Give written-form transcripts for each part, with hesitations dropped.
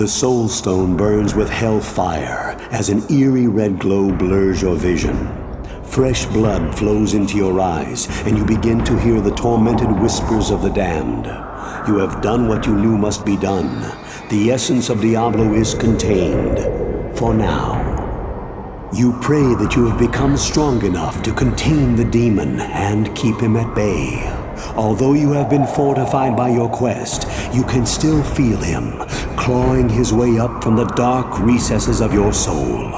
The Soul Stone burns with hellfire as an eerie red glow blurs your vision. Fresh blood flows into your eyes, and you begin to hear the tormented whispers of the damned. You have done what you knew must be done. The essence of Diablo is contained. For now. You pray that you have become strong enough to contain the demon and keep him at bay. Although you have been fortified by your quest, you can still feel him, clawing his way up from the dark recesses of your soul.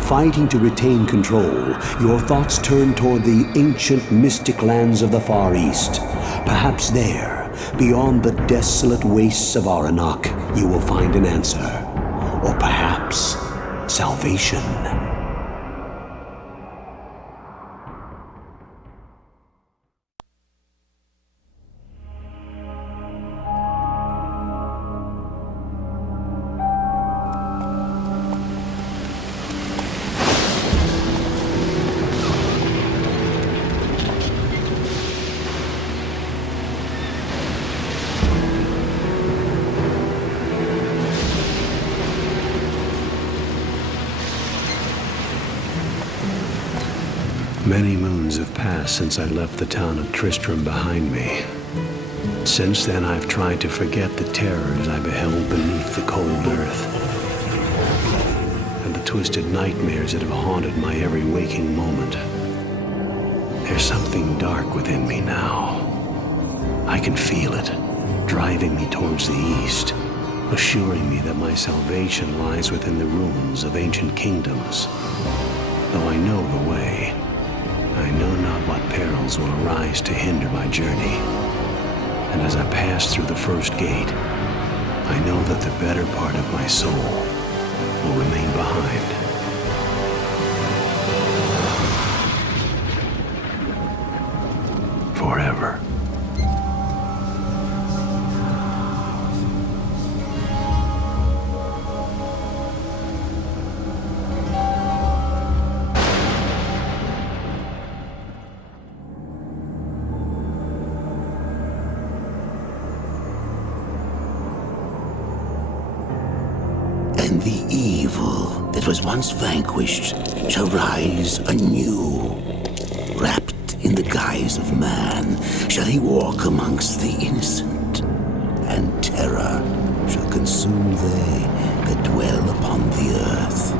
Fighting to retain control, your thoughts turn toward the ancient mystic lands of the Far East. Perhaps there, beyond the desolate wastes of Aranok, you will find an answer. Or perhaps salvation. Many moons have passed since I left the town of Tristram behind me. Since then, I've tried to forget the terrors I beheld beneath the cold earth, and the twisted nightmares that have haunted my every waking moment. There's something dark within me now. I can feel it, driving me towards the east, assuring me that my salvation lies within the ruins of ancient kingdoms. Though I know the way, I know not what perils will arise to hinder my journey. And as I pass through the first gate, I know that the better part of my soul will remain behind. Forever. And the evil that was once vanquished shall rise anew. Wrapped in the guise of man shall he walk amongst the innocent, and terror shall consume they that dwell upon the earth.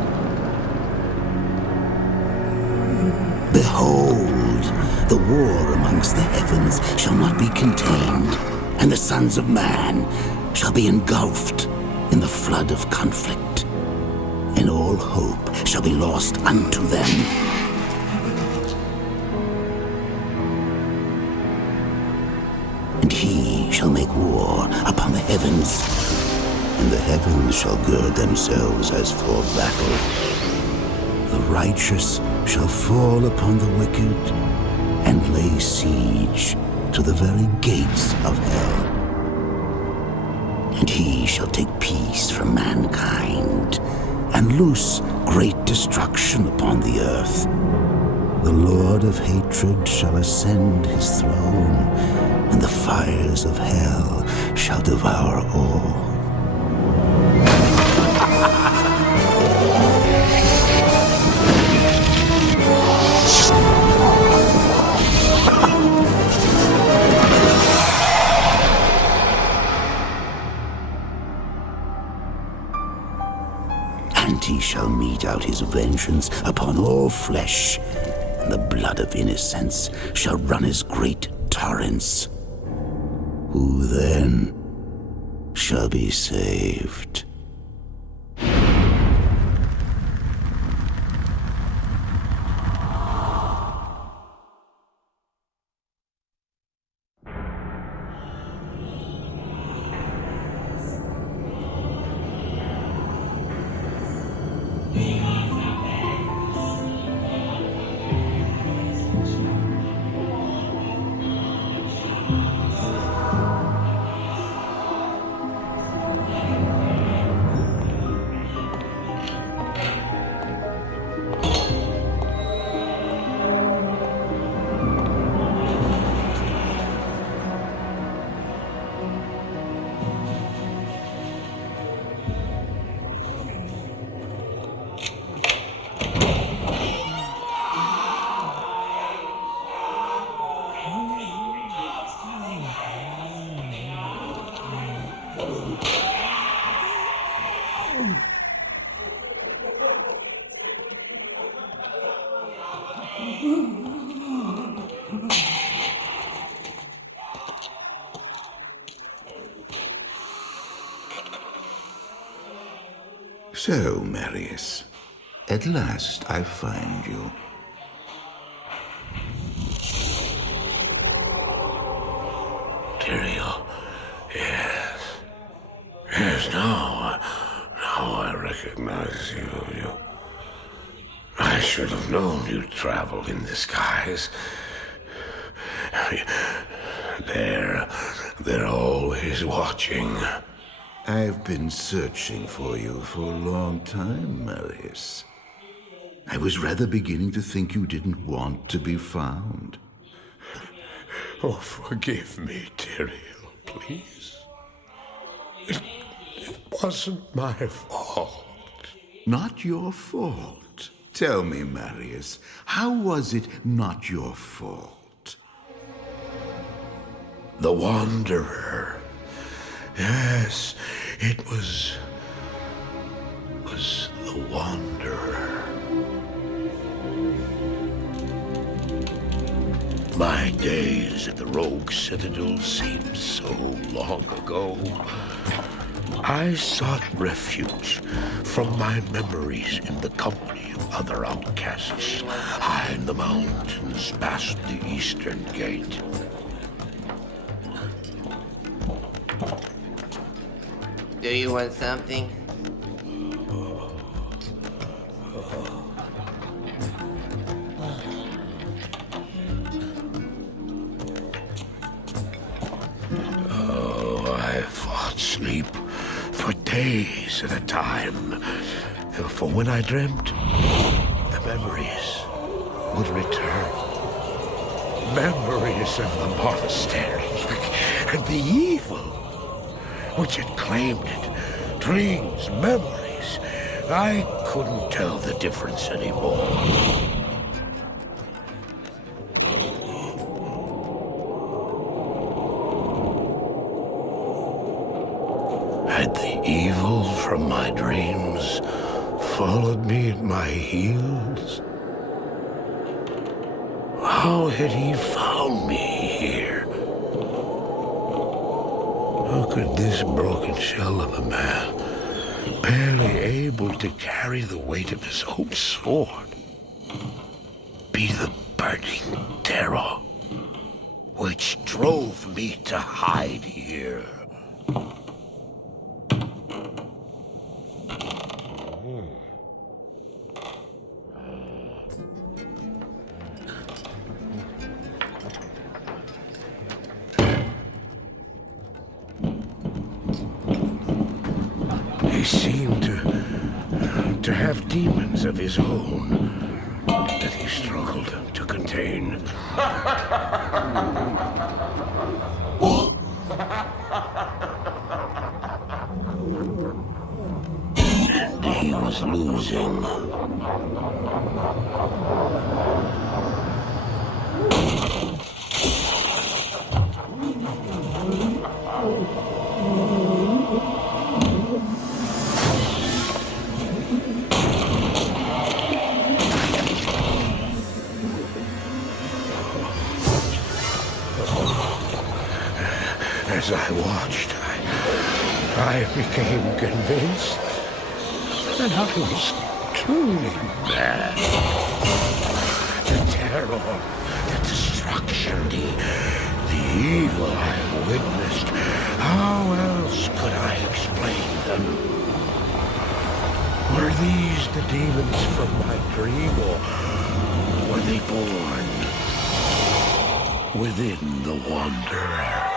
Behold, the war amongst the heavens shall not be contained, and the sons of man shall be engulfed in the flood of conflict, and all hope shall be lost unto them. And he shall make war upon the heavens, and the heavens shall gird themselves as for battle. The righteous shall fall upon the wicked, and lay siege to the very gates of hell. And he shall take peace from mankind, and loose great destruction upon the earth. The Lord of hatred shall ascend his throne, and the fires of hell shall devour all. And he shall mete out his vengeance upon all flesh, and the blood of innocents shall run as great torrents. Who then shall be saved? So, Marius, at last I find you. Tyrael, yes. Yes, now I recognize you. I should have known you'd travel in disguise. They're always watching. I've been searching for you for a long time, Marius. I was rather beginning to think you didn't want to be found. Oh, forgive me, Tyrael, please. It wasn't my fault. Not your fault. Tell me, Marius, how was it not your fault? The Wanderer. Yes, it was the Wanderer. My days at the Rogue Citadel seem so long ago. I sought refuge from my memories in the company of other outcasts, high in the mountains past the Eastern Gate. Do you want something? Oh, I fought sleep for days at a time. For when I dreamt, the memories would return. Memories of the monastery and the evil which had claimed it. Dreams, memories. I couldn't tell the difference anymore. Had the evil from my dreams followed me at my heels? How had he found me here? How could this broken shell of a man, barely able to carry the weight of his own sword, be the burning terror which drove me to hide here? He seemed to have demons of his own that he struggled to contain. And he was losing. As I watched, I became convinced that I was truly mad. The terror, the destruction, the evil I witnessed, how else could I explain them? Were these the demons from my dream, or were they born within the Wanderer?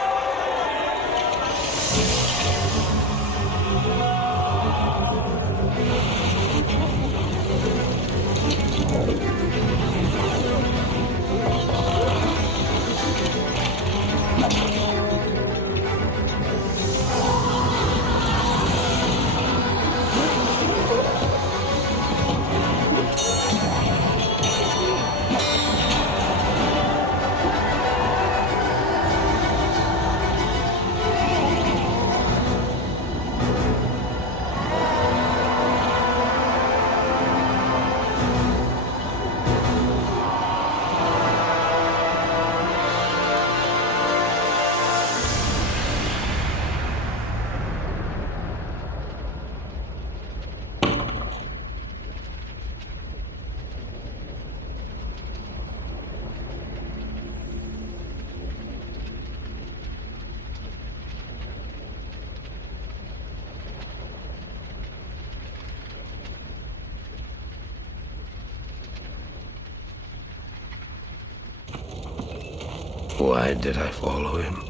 Why did I follow him?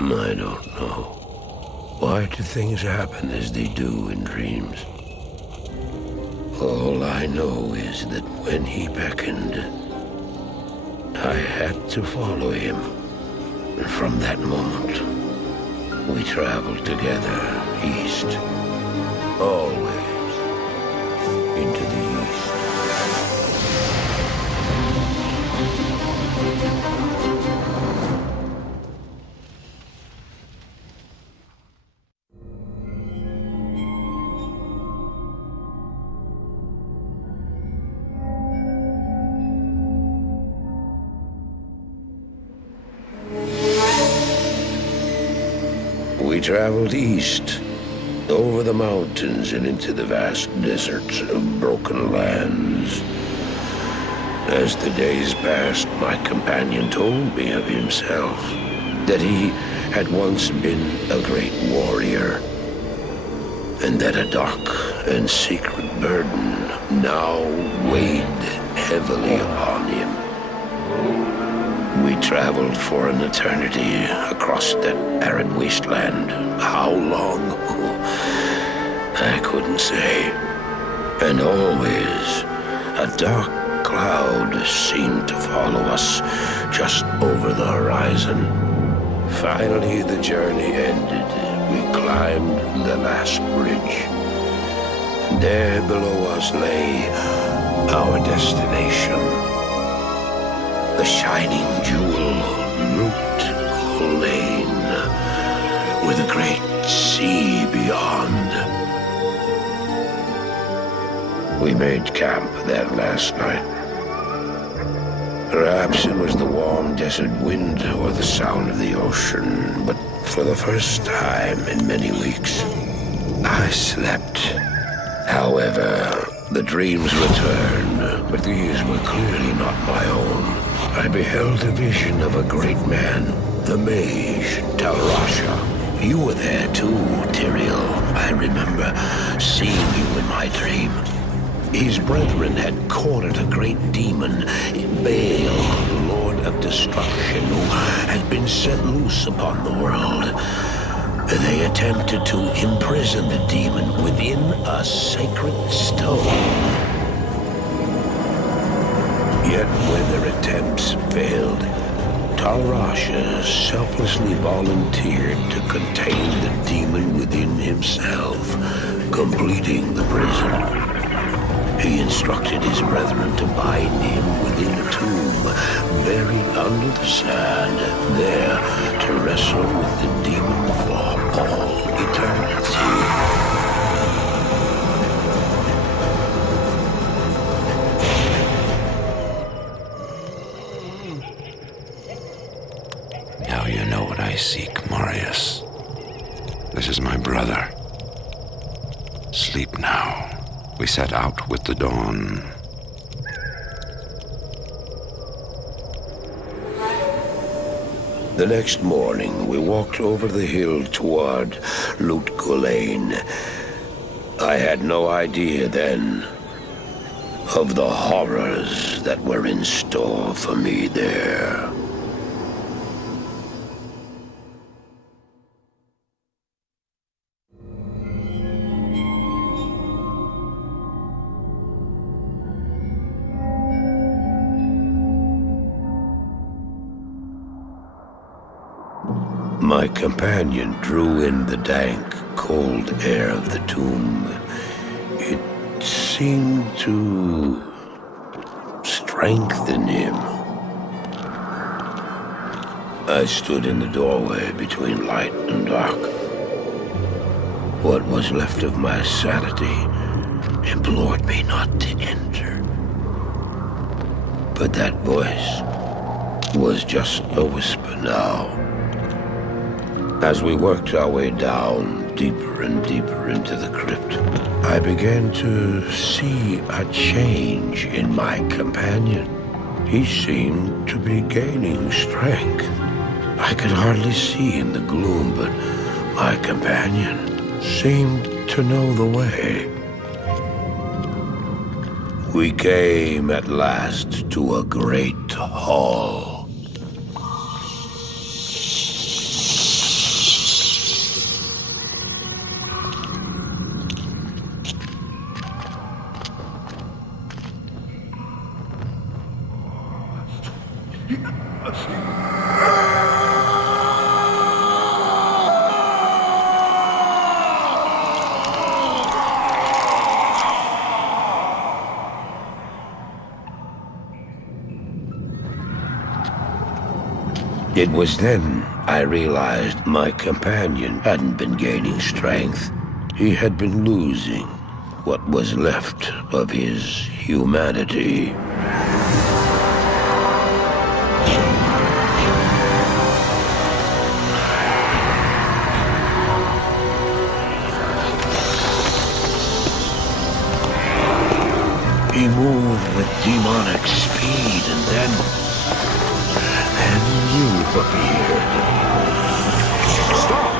I don't know. Why do things happen as they do in dreams? All I know is that when he beckoned, I had to follow him. And from that moment, we traveled together east. Always into the east. We traveled east, over the mountains and into the vast deserts of broken lands. As the days passed, my companion told me of himself, that he had once been a great warrior, and that a dark and secret burden now weighed heavily upon him. We traveled for an eternity across that arid wasteland. How long? I couldn't say. And always, a dark cloud seemed to follow us just over the horizon. Finally, the journey ended. We climbed the last bridge. There below us lay our destination. The shining jewel, Lane, with a great sea beyond. We made camp that last night. Perhaps it was the warm desert wind or the sound of the ocean, but for the first time in many weeks, I slept. However, the dreams returned, but these were clearly not my own. I beheld a vision of a great man, the mage, Talrasha. You were there too, Tyrael. I remember seeing you in my dream. His brethren had cornered a great demon, Baal, Lord of Destruction, who had been set loose upon the world. They attempted to imprison the demon within a sacred stone. Yet when their attempts failed, Talrasha selflessly volunteered to contain the demon within himself, completing the prison. He instructed his brethren to bind him within a tomb, buried under the sand, there to wrestle with the demon for all eternity. Now you know what I seek, Marius. This is my brother. Sleep now. We set out with the dawn. The next morning, we walked over the hill toward Lane. I had no idea then of the horrors that were in store for me there. My companion drew in the dank, cold air of the tomb. It seemed to strengthen him. I stood in the doorway between light and dark. What was left of my sanity implored me not to enter. But that voice was just a whisper now. As we worked our way down, deeper and deeper into the crypt, I began to see a change in my companion. He seemed to be gaining strength. I could hardly see in the gloom, but my companion seemed to know the way. We came at last to a great hall. It was then I realized my companion hadn't been gaining strength. He had been losing what was left of his humanity. He moved with demonic speed, and then you appeared. Stop!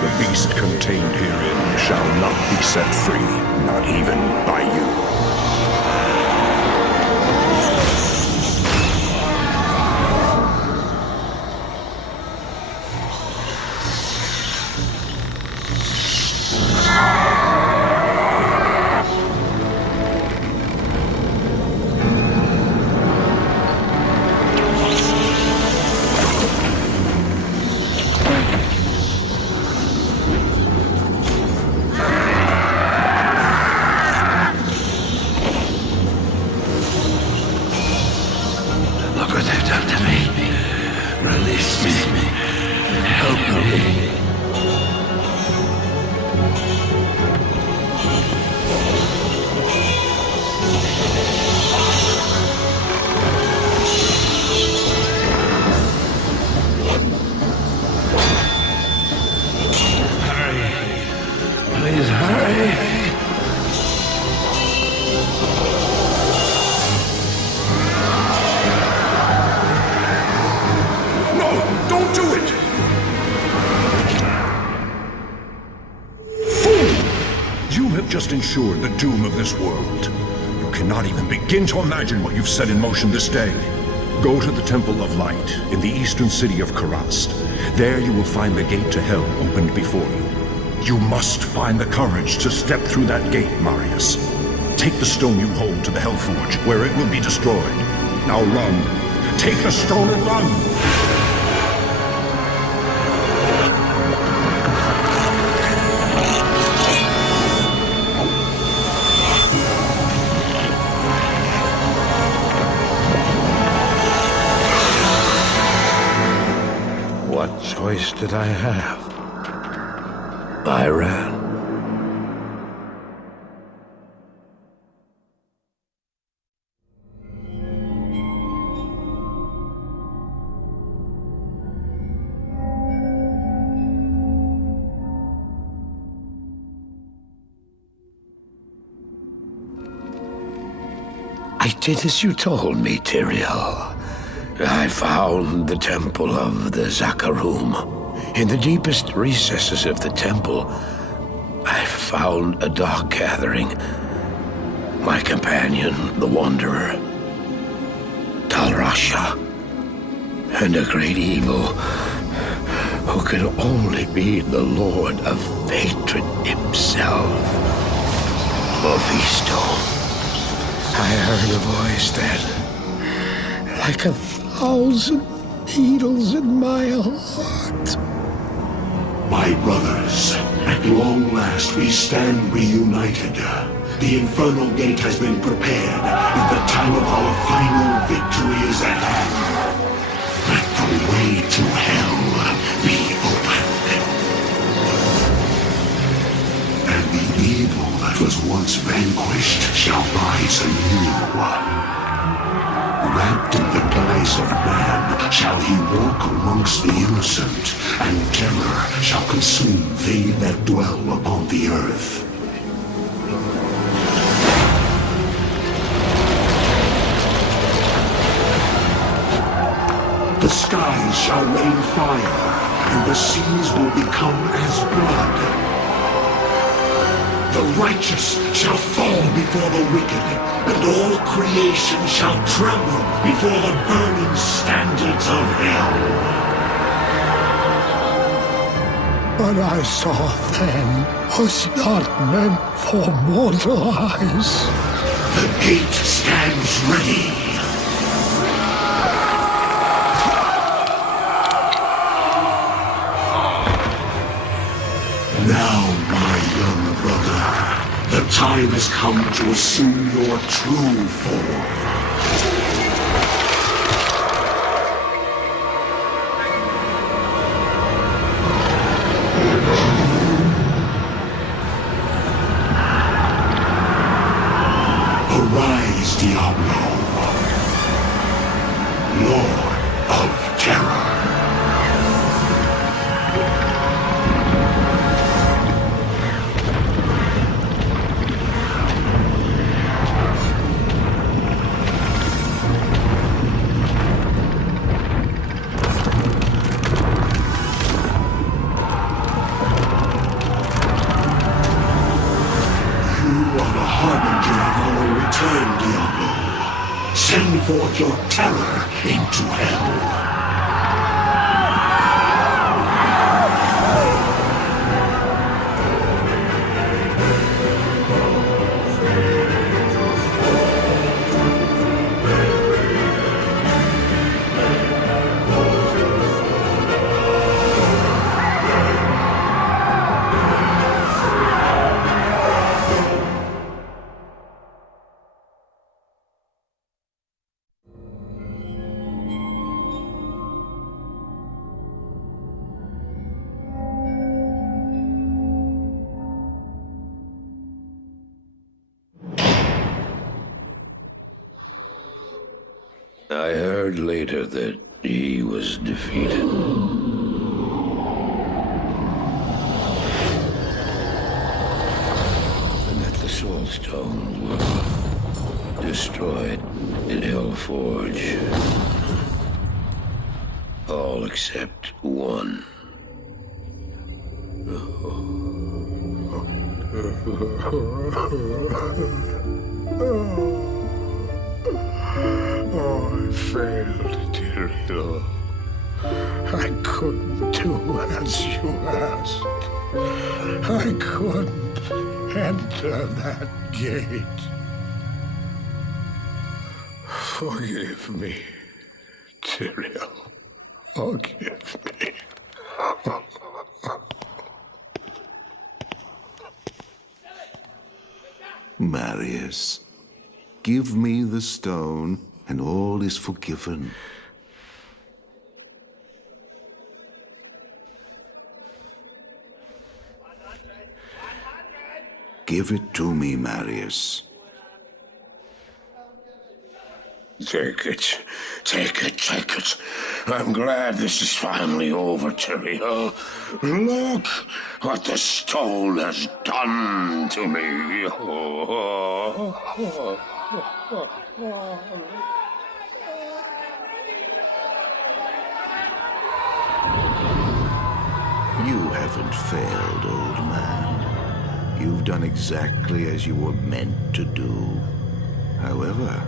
The beast contained herein shall not be set free, not even by you. Just ensured the doom of this world. You cannot even begin to imagine what you've set in motion this day. Go to the Temple of Light in the eastern city of Karast. There you will find the gate to hell opened before you. You must find the courage to step through that gate, Marius. Take the stone you hold to the Hellforge, where it will be destroyed. Now run. Take the stone and run! What choice did I have? I ran. I did as you told me, Tyrael. I found the temple of the Zakarum. In the deepest recesses of the temple, I found a dark gathering. My companion, the Wanderer, Talrasha, and a great evil who could only be the Lord of Hatred himself, Mephisto. I heard a voice then, like 1,000 needles in my heart. My brothers, at long last we stand reunited. The Infernal Gate has been prepared, and the time of our final victory is at hand. Let the way to hell be opened. And the evil that was once vanquished shall rise anew. Wrapped in the guise of man, shall he walk amongst the innocent, and terror shall consume they that dwell upon the earth. The skies shall rain fire, and the seas will become as blood. The righteous shall fall before the wicked, and all creation shall tremble before the burning standards of hell. What I saw then was not meant for mortal eyes. The gate stands ready. time has come to assume your true form. Arise, Diablo, Lord of Terror. Send forth your terror into hell. I heard later that he was defeated. And that the Soul Stones were destroyed in Hellforge. All except one. Oh, I failed, Diablo. I couldn't do as you asked. I couldn't enter that gate. Forgive me, Tyrael. Forgive me. Marius, give me the stone, and all is forgiven. Give it to me, Marius. Take it. Take it, take it. I'm glad this is finally over, Tyrael. Look what the stone has done to me. You haven't failed, old man. You've done exactly as you were meant to do. However,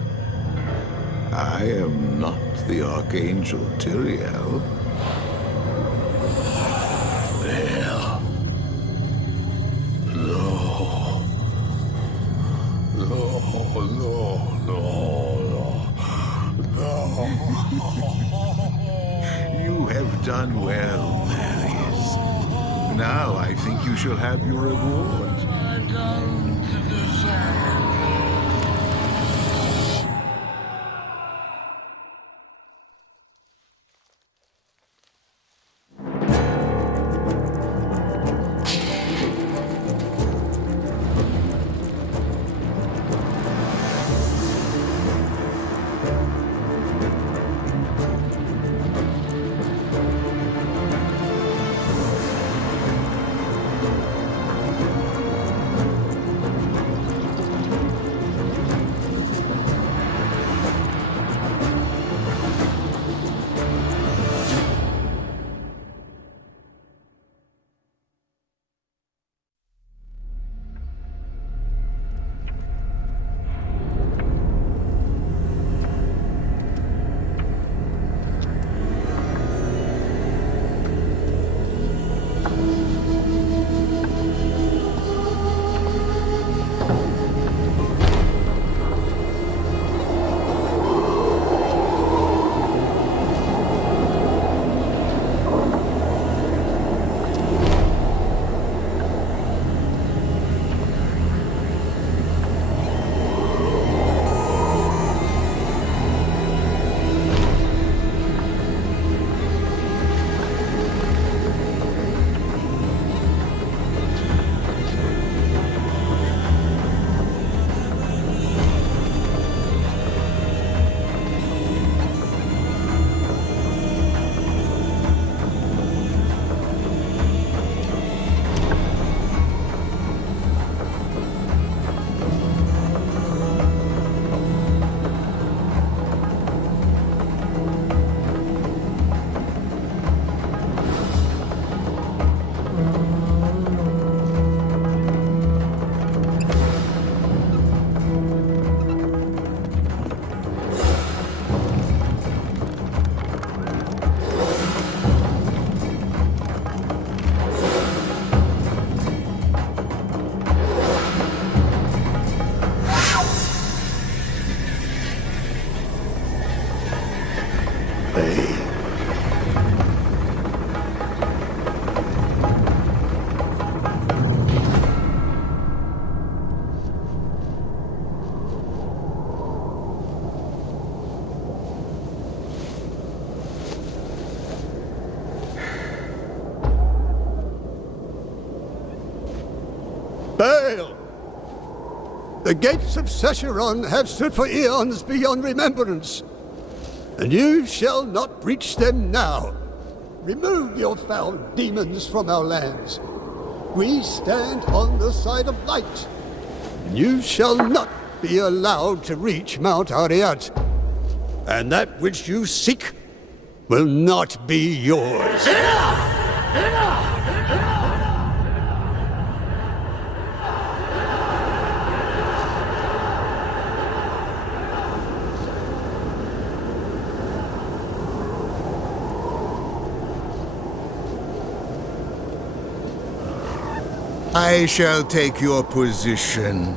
I am not the Archangel Tyrael. Well, no. You have done well, Marius. Now I think you shall have your reward. I don't deserve. Hey. Baal! The gates of Sescheron have stood for eons beyond remembrance, and you shall not breach them now. Remove your foul demons from our lands. We stand on the side of light, and you shall not be allowed to reach Mount Ariat. And that which you seek will not be yours. Enough! Enough! I shall take your position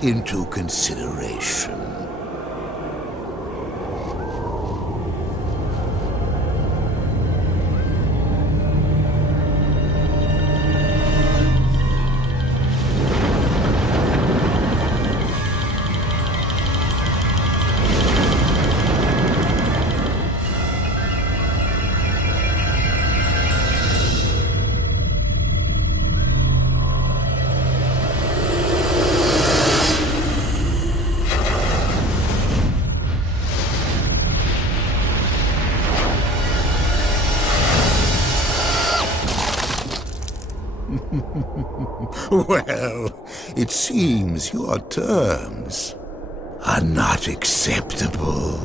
into consideration. Well, it seems your terms are not acceptable.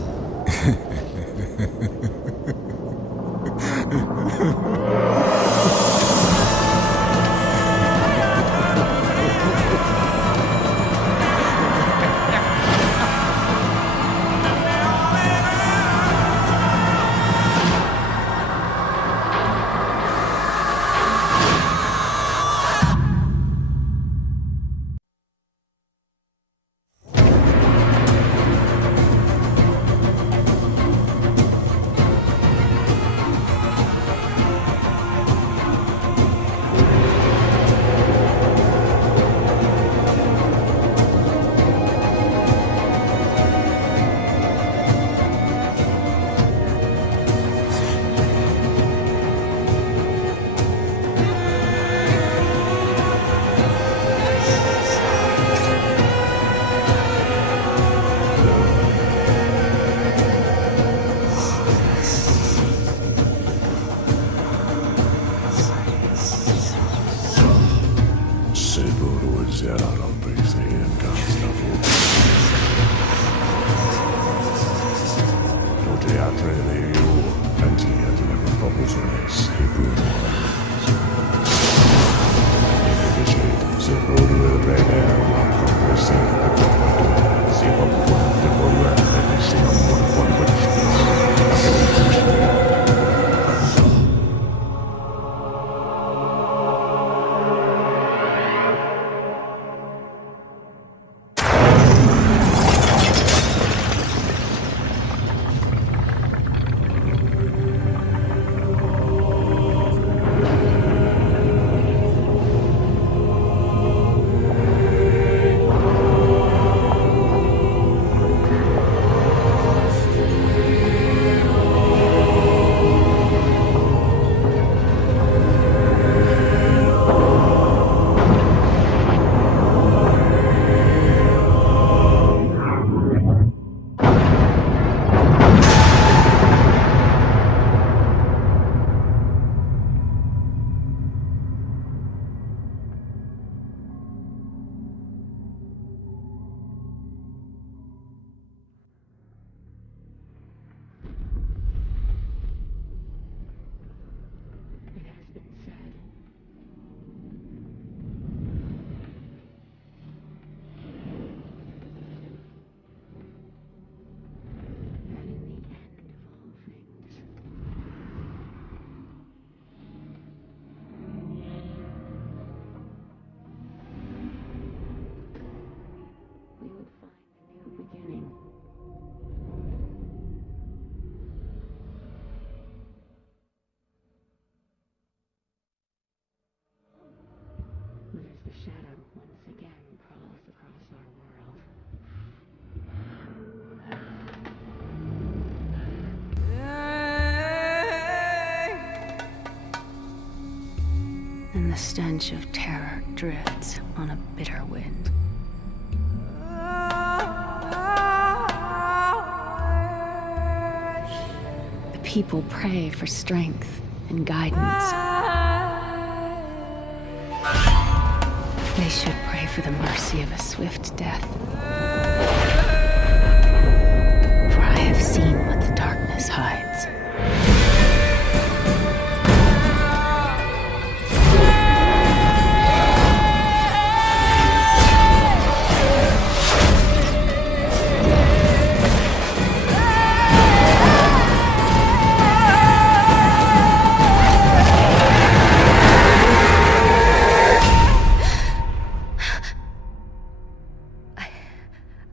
and the stench of terror drifts on a bitter wind. The people pray for strength and guidance. They should pray for the mercy of a swift death. For I have seen what the darkness hides.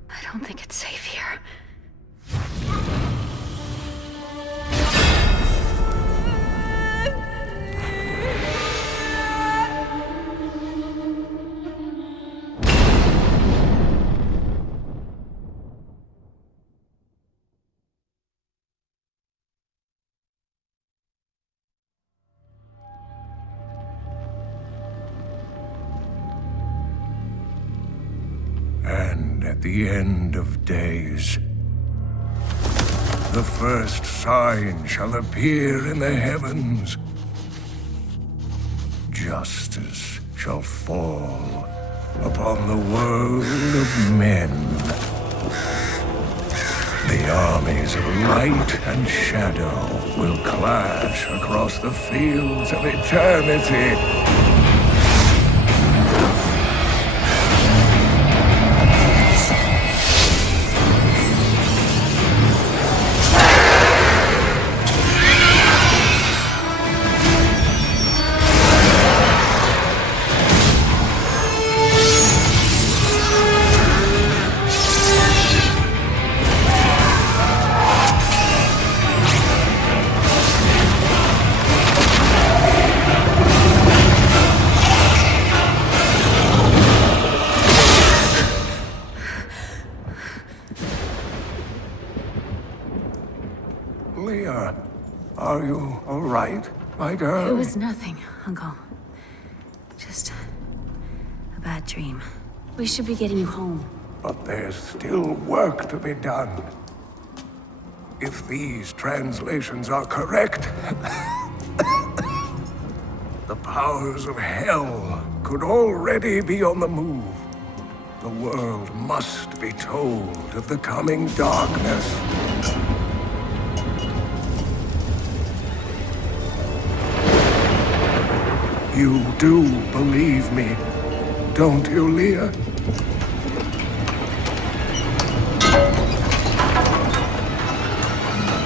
I don't think it's safe here. And at the end of days, the first sign shall appear in the heavens. Justice shall fall upon the world of men. The armies of light and shadow will clash across the fields of eternity. Leah, are you all right, my girl? It was nothing, Uncle. Just a bad dream. We should be getting you home. But there's still work to be done. If these translations are correct, the powers of hell could already be on the move. The world must be told of the coming darkness. You do believe me, don't you, Leah?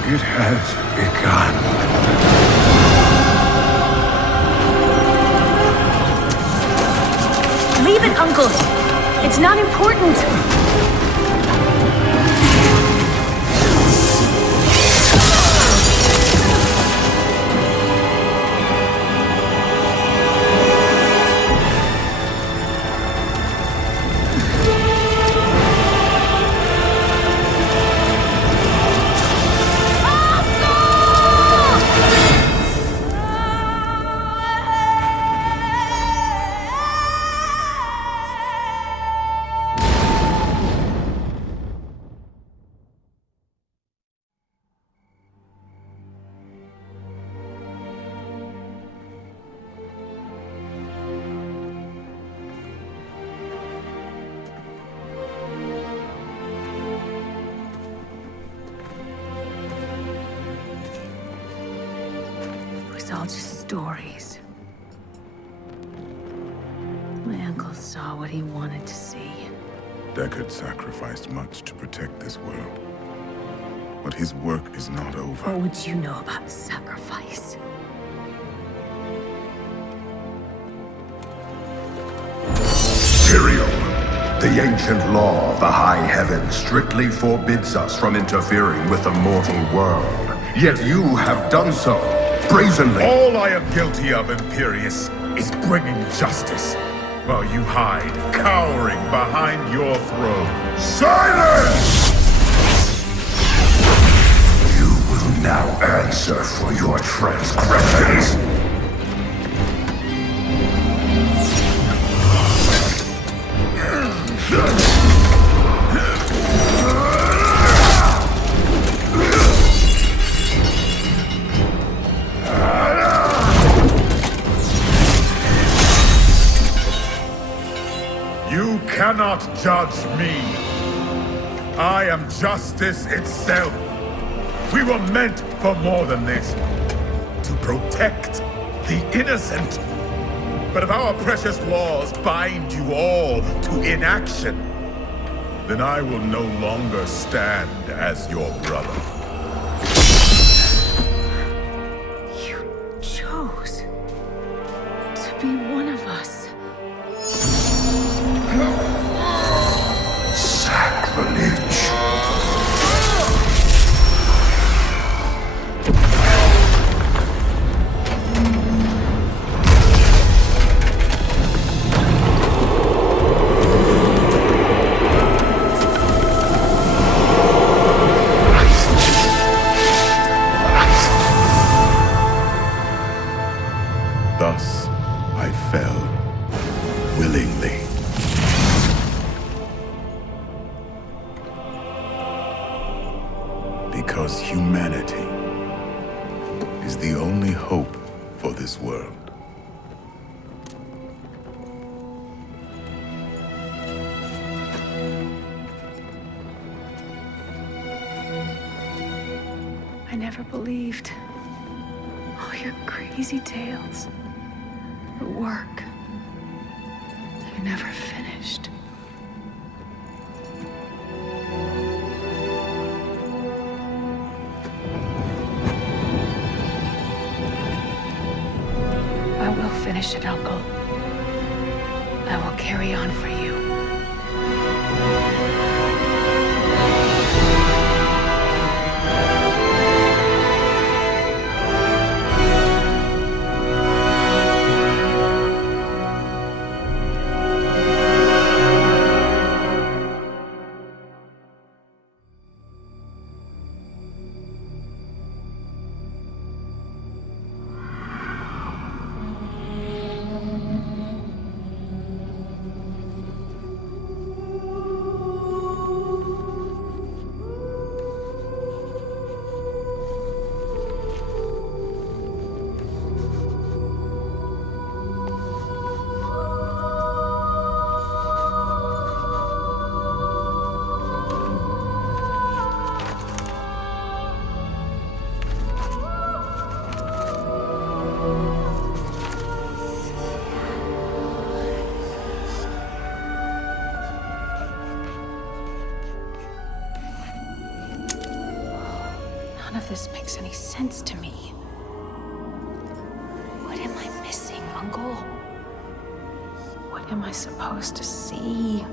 It has begun. Leave it, Uncle! It's not important! It's all just stories. My uncle saw what he wanted to see. Deckard sacrificed much to protect this world. But his work is not over. What would you know about sacrifice? Tyrael, the ancient law of the high heavens strictly forbids us from interfering with the mortal world. Yet you have done so, brazenly. All I am guilty of, Imperius, is bringing justice, while you hide, cowering behind your throne. Silence! You will now answer for your transgressions. not judge me. I am justice itself. We were meant for more than this. To protect the innocent. But if our precious laws bind you all to inaction, then I will no longer stand as your brother. You chose to be one of us. Sacrilege. Thus, I fell willingly. Because humanity is the only hope for this world. I never believed all your crazy tales. The work you never finished. I will finish it, Uncle. I will carry on for you. None of this makes any sense to me. What am I missing, Uncle? What am I supposed to see?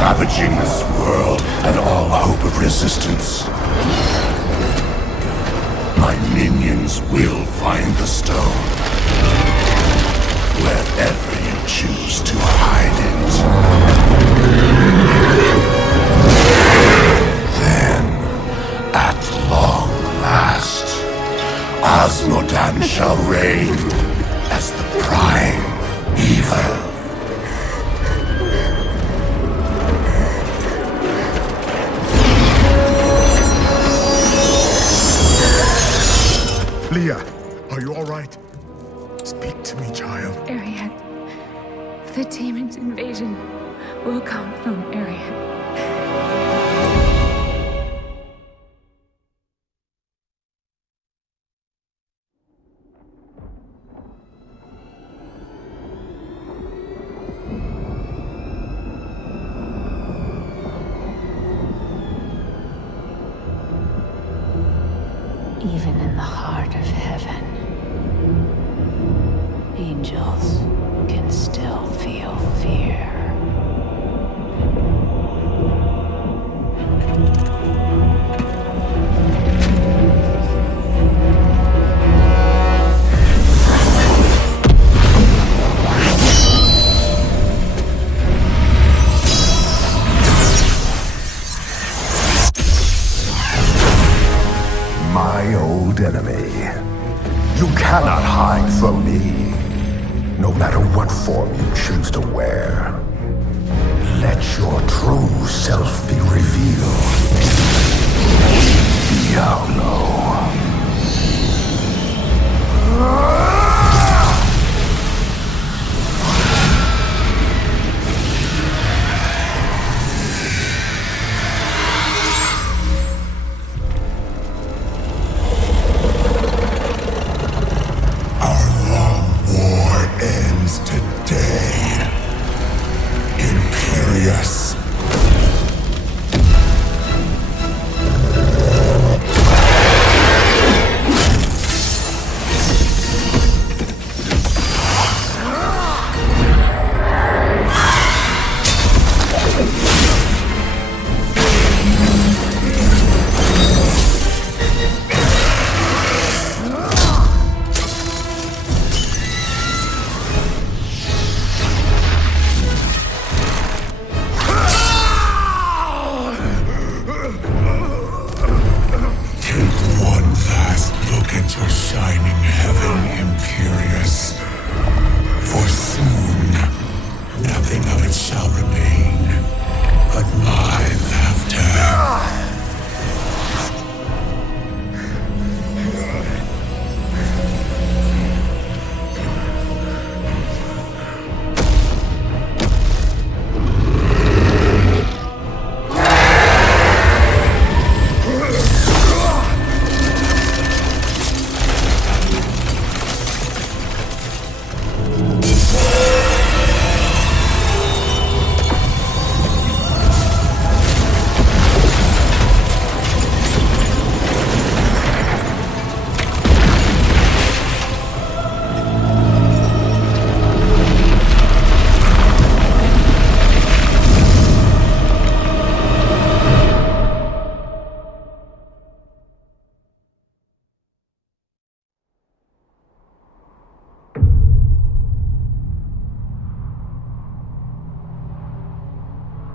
Ravaging this world and all hope of resistance. My minions will find the stone. Wherever you choose to hide it. Then, at long last, Osmodan shall reign as the prime evil. Speak to me, child. Ariad. The demon's invasion will come from Ariad. Even in the heart of heaven, angels can still feel fear. My old enemy. You cannot hide from me, no matter what form you choose to wear. Let your true self be revealed. Diablo.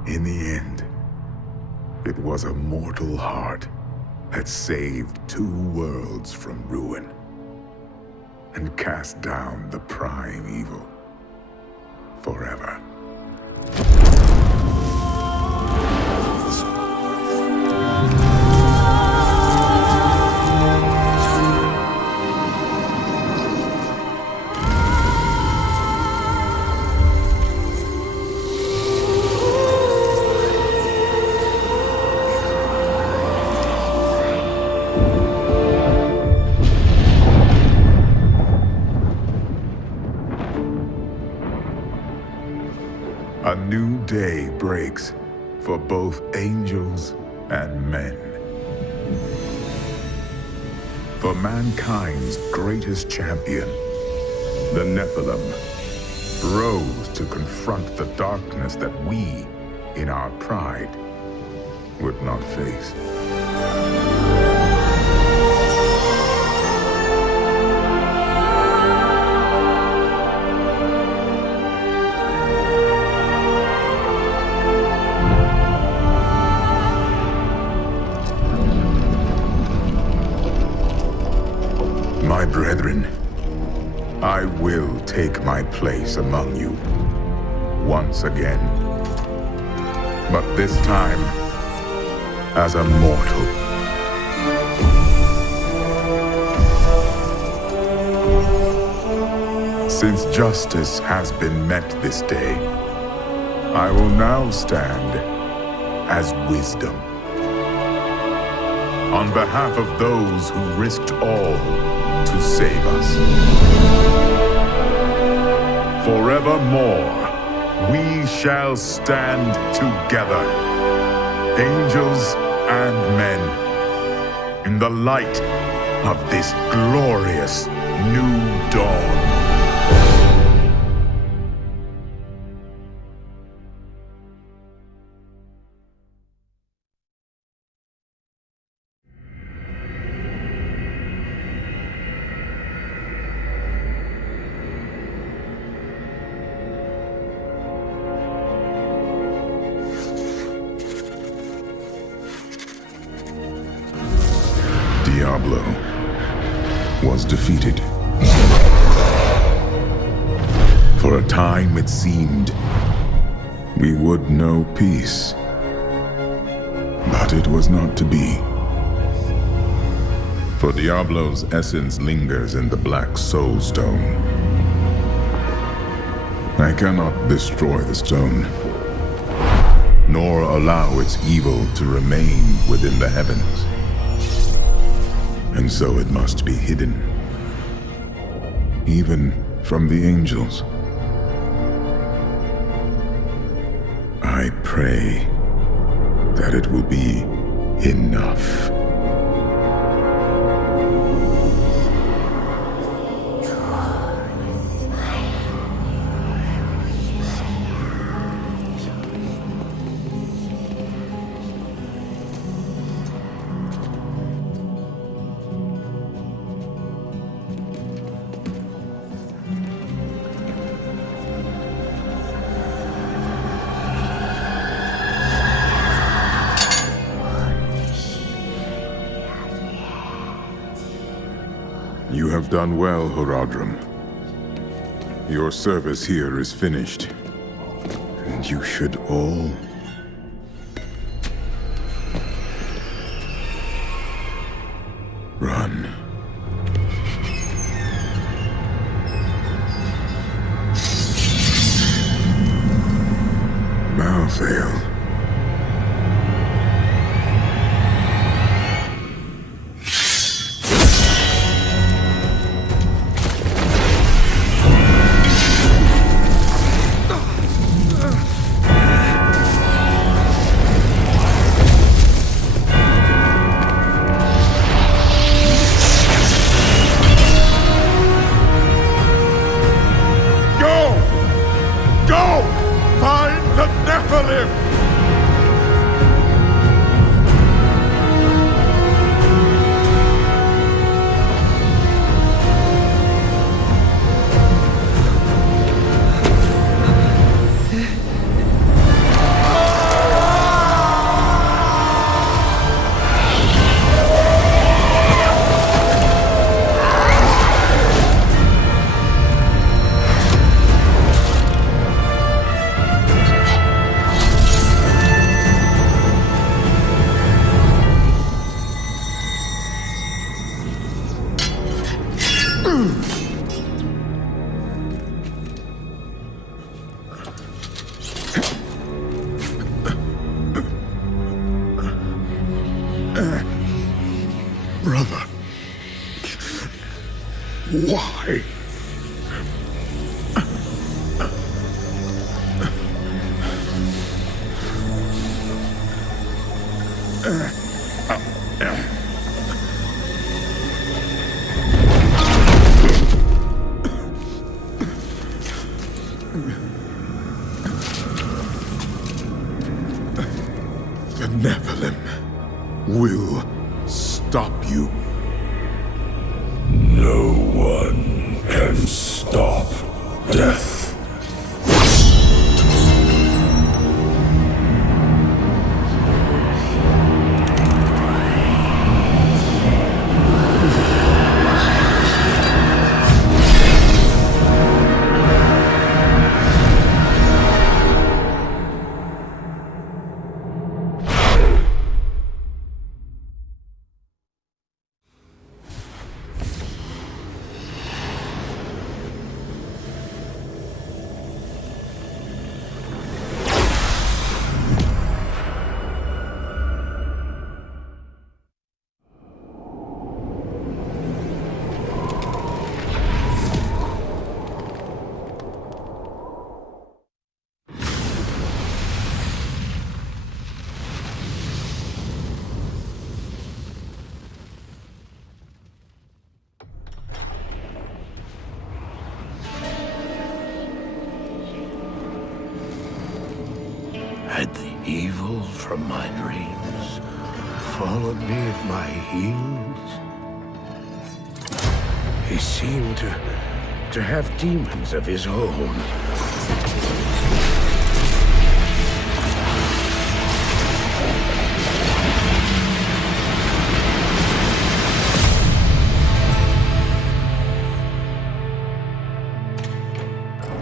In the end, it was a mortal heart that saved 2 worlds from ruin and cast down the prime evil forever. A new day breaks for both angels and men. For mankind's greatest champion, the Nephilim, rose to confront the darkness that we, in our pride, would not face. My brethren, I will take my place among you once again, but this time as a mortal. Since justice has been met this day, I will now stand as wisdom. On behalf of those who risked all to save us. Forevermore, we shall stand together, angels and men, in the light of this glorious new dawn. Diablo was defeated. For a time it seemed we would know peace. But it was not to be. For Diablo's essence lingers in the Black Soul Stone. I cannot destroy the stone, nor allow its evil to remain within the heavens. And so it must be hidden, even from the angels. I pray that it will be enough. You have done well, Horadrim. Your service here is finished, and you should all run. Malthael. Brother, why? The Nephilim will stop you. No one can stop death. Had the evil from my dreams followed me at my heels? He seemed to have demons of his own.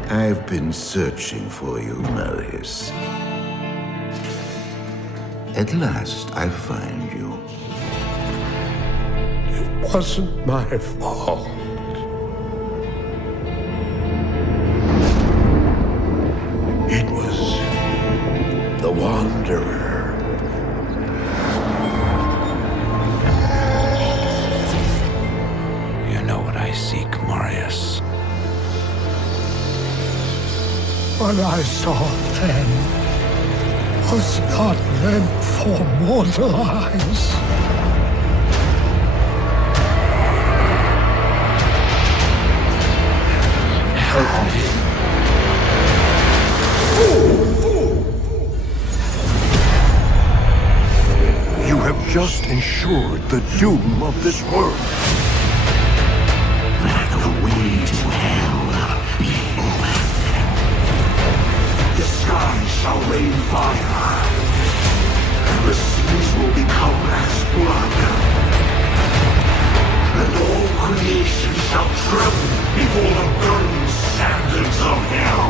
I've been searching for you, Marius. At last, I find you. It wasn't my fault. It was the Wanderer. You know what I seek, Marius. What I saw then was not meant for mortal eyes. Help me. You have just ensured the doom of this world. The way to hell be open. The sky shall rain fire, and the seas will become as blood. And all creation shall tremble before the burning standards of hell.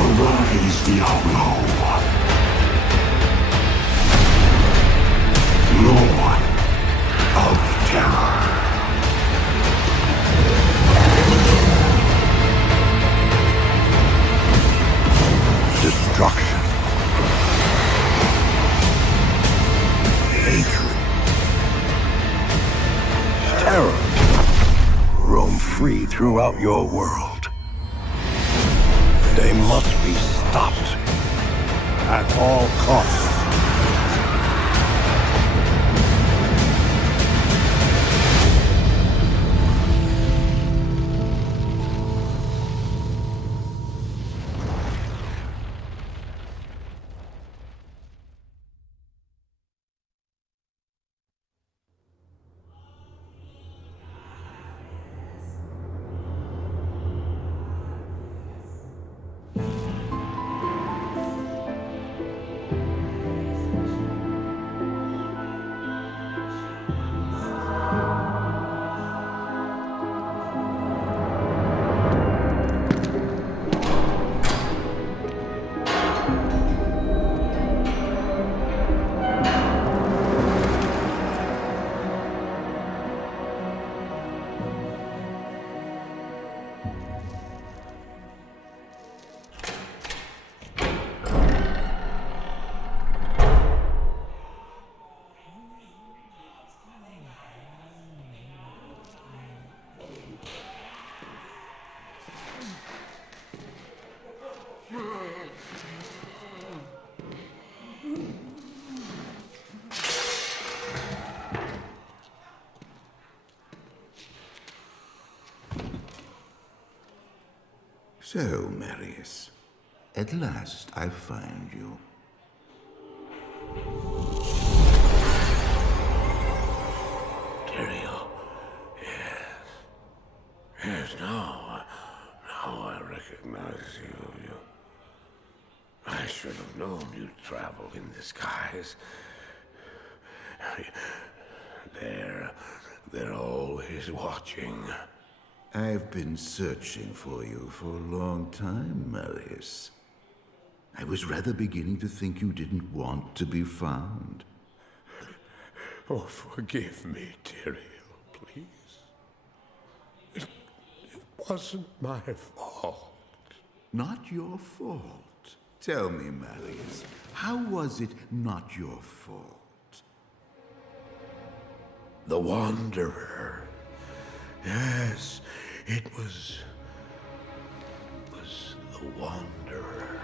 Arise, Diablo, Lord of Terror. Destruction, hatred, terror roam free throughout your world. They must be stopped at all costs. So, Marius, at last I find you. Tyrael, yes. Yes, now I recognize you. I should have known you'd travel in disguise. They're always watching. I've been searching for you for a long time, Marius. I was rather beginning to think you didn't want to be found. Oh, forgive me, Tyrael, please. It wasn't my fault. Not your fault. Tell me, Marius, how was it not your fault? The Wanderer. Yes, it was the Wanderer.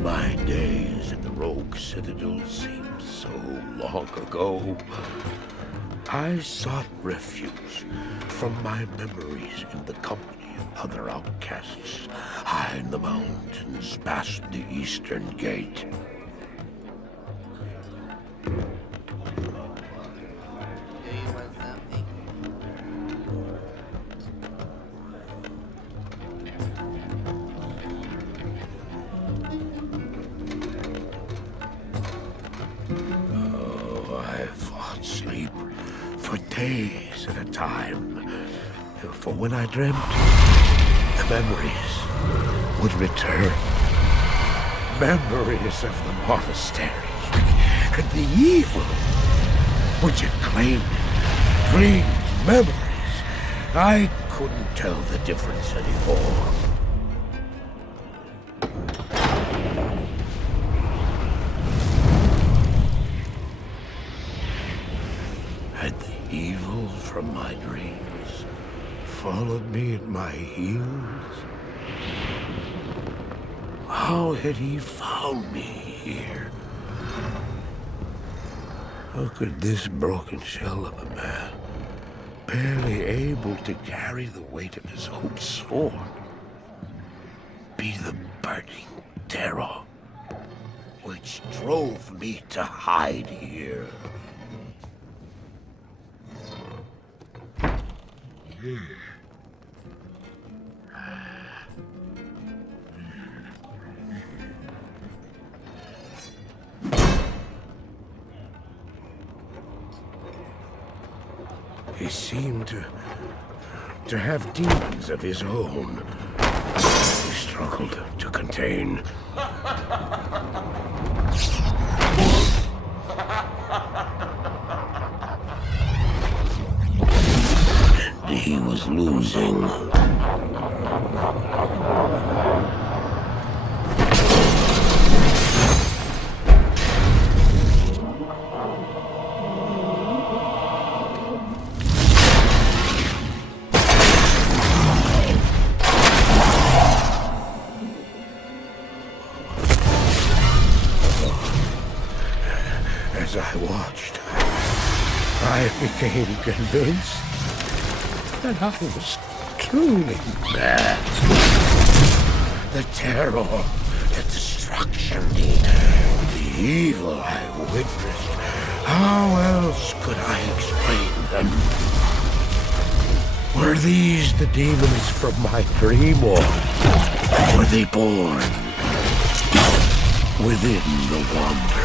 My days at the Rogue Citadel seemed so long ago. I sought refuge from my memories in the company of other outcasts. High in the mountains, past the eastern gate. Do you want something? Oh, I fought sleep for days at a time. For when I dreamt, the memories would return. Memories of the monastery and the evil which had claimed it. Dreams, memories. I couldn't tell the difference anymore. Had the evil from my dreams followed me at my heels? How had he found me here? How could this broken shell of a man, barely able to carry the weight of his own sword, be the burning terror which drove me to hide here? He seemed to have demons of his own. He struggled to contain. And he was losing. As I watched, I became convinced that I was truly mad. The terror, the destruction, the evil I witnessed. How else could I explain them? Were these the demons from my dream, or were they born within the wonder?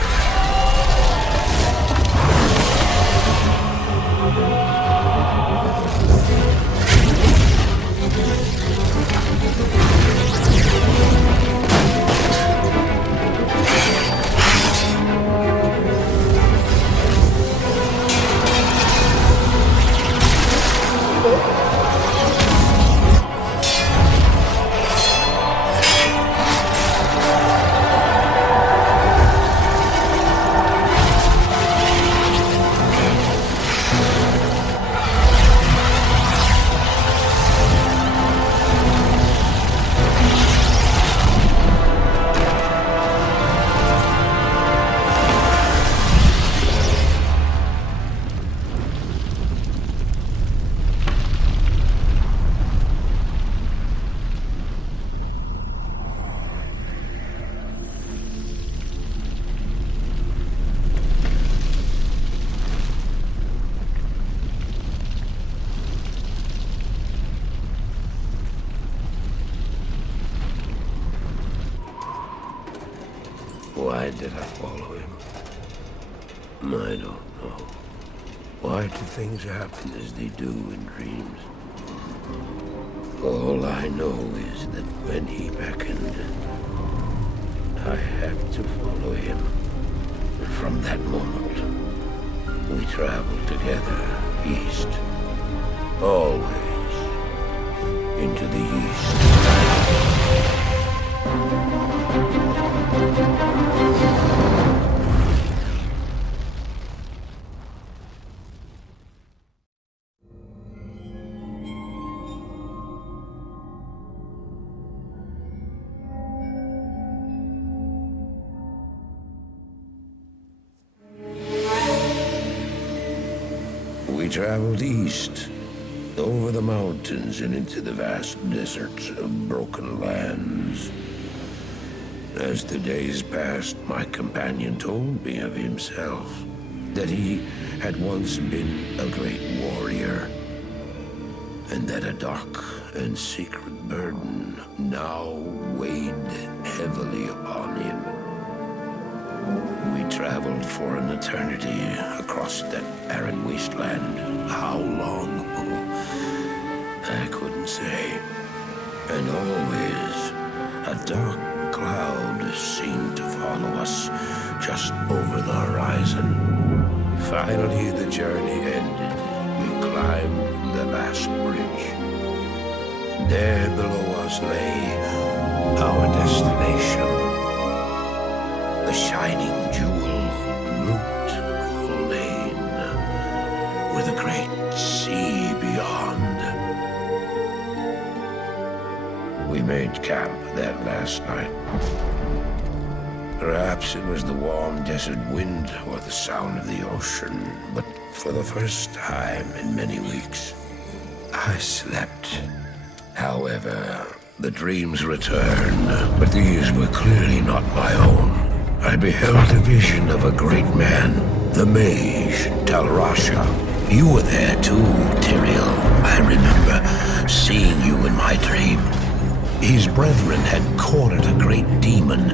Why did I follow him? I don't know. Why do things happen as they do in dreams? All I know is that when he beckoned, I had to follow him. From that moment, we traveled together east. Always into the east. traveled east, over the mountains and into the vast deserts of broken lands. As the days passed, my companion told me of himself, that he had once been a great warrior, and that a dark and secret burden now weighed heavily upon him. We traveled for an eternity across that arid wasteland. How long? I couldn't say. And always, a dark cloud seemed to follow us just over the horizon. Finally, the journey ended. We climbed the last bridge. There below us lay our destination. The shining jewel, Lane, with a great sea beyond. We made camp that last night. Perhaps it was the warm desert wind or the sound of the ocean, but for the first time in many weeks, I slept. However, the dreams returned, but these were clearly not my own. I beheld a vision of a great man, the mage, Talrasha. You were there too, Tyrael. I remember seeing you in my dream. His brethren had cornered a great demon,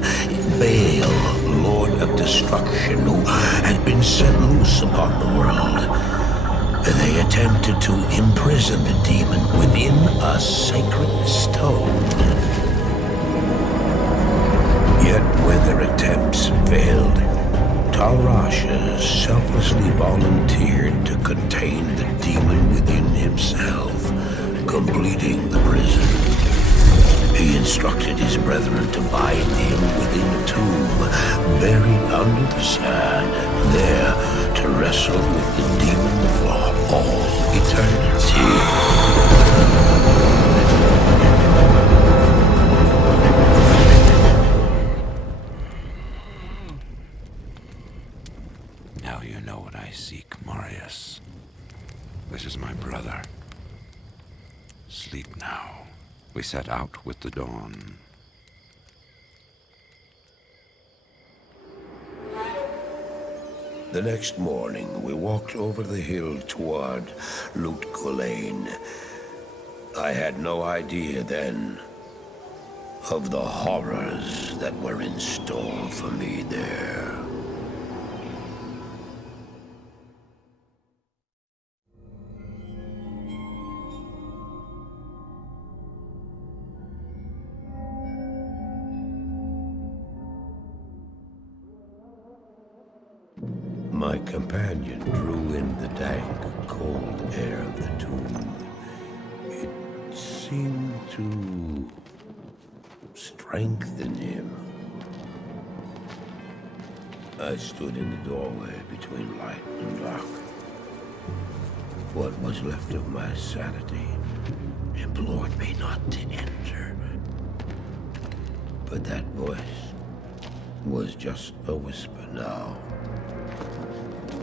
Baal, Lord of Destruction, who had been set loose upon the world. They attempted to imprison the demon within a sacred stone. Yet when their attempts failed, Talrasha selflessly volunteered to contain the demon within himself, completing the prison. He instructed his brethren to bind him within a tomb, buried under the sand, there to wrestle with the demon for all eternity. Now you know what I seek, Marius. This is my brother. Sleep now. We set out with the dawn. The next morning, we walked over the hill toward Lane. I had no idea then of the horrors that were in store for me there. My companion drew in the dank, cold air of the tomb. It seemed to strengthen him. I stood in the doorway between light and dark. What was left of my sanity implored me not to enter. But that voice was just a whisper now.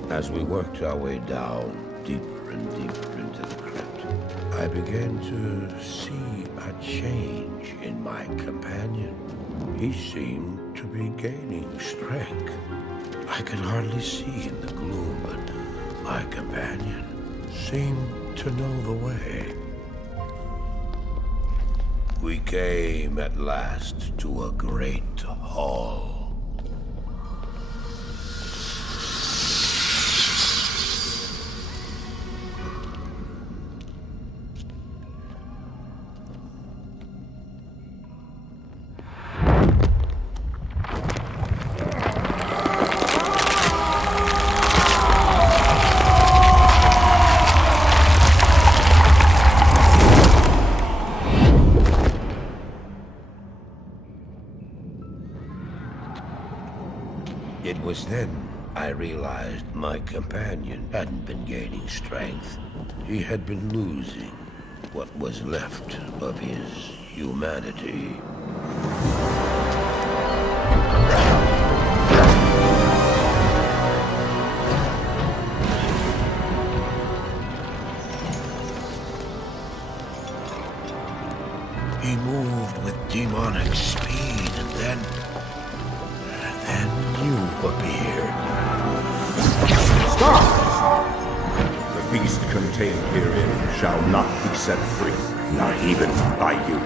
As we worked our way down, deeper and deeper into the crypt, I began to see a change in my companion. He seemed to be gaining strength. I could hardly see in the gloom, but my companion seemed to know the way. We came at last to a great hall. It was then I realized my companion hadn't been gaining strength. He had been losing what was left of his humanity. supersonic speed, and then you appeared. Stop! The beast contained herein shall not be set free, not even by you.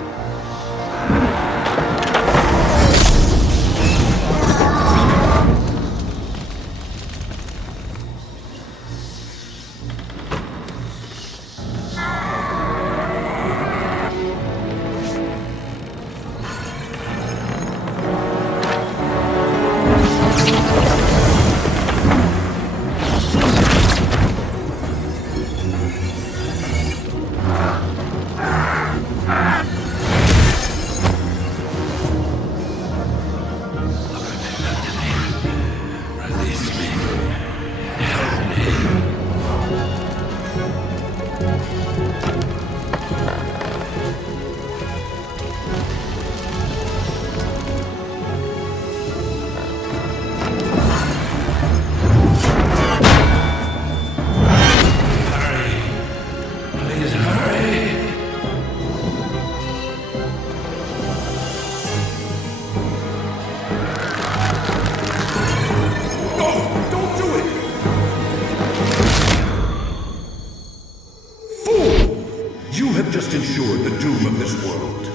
Just ensured the doom of this world.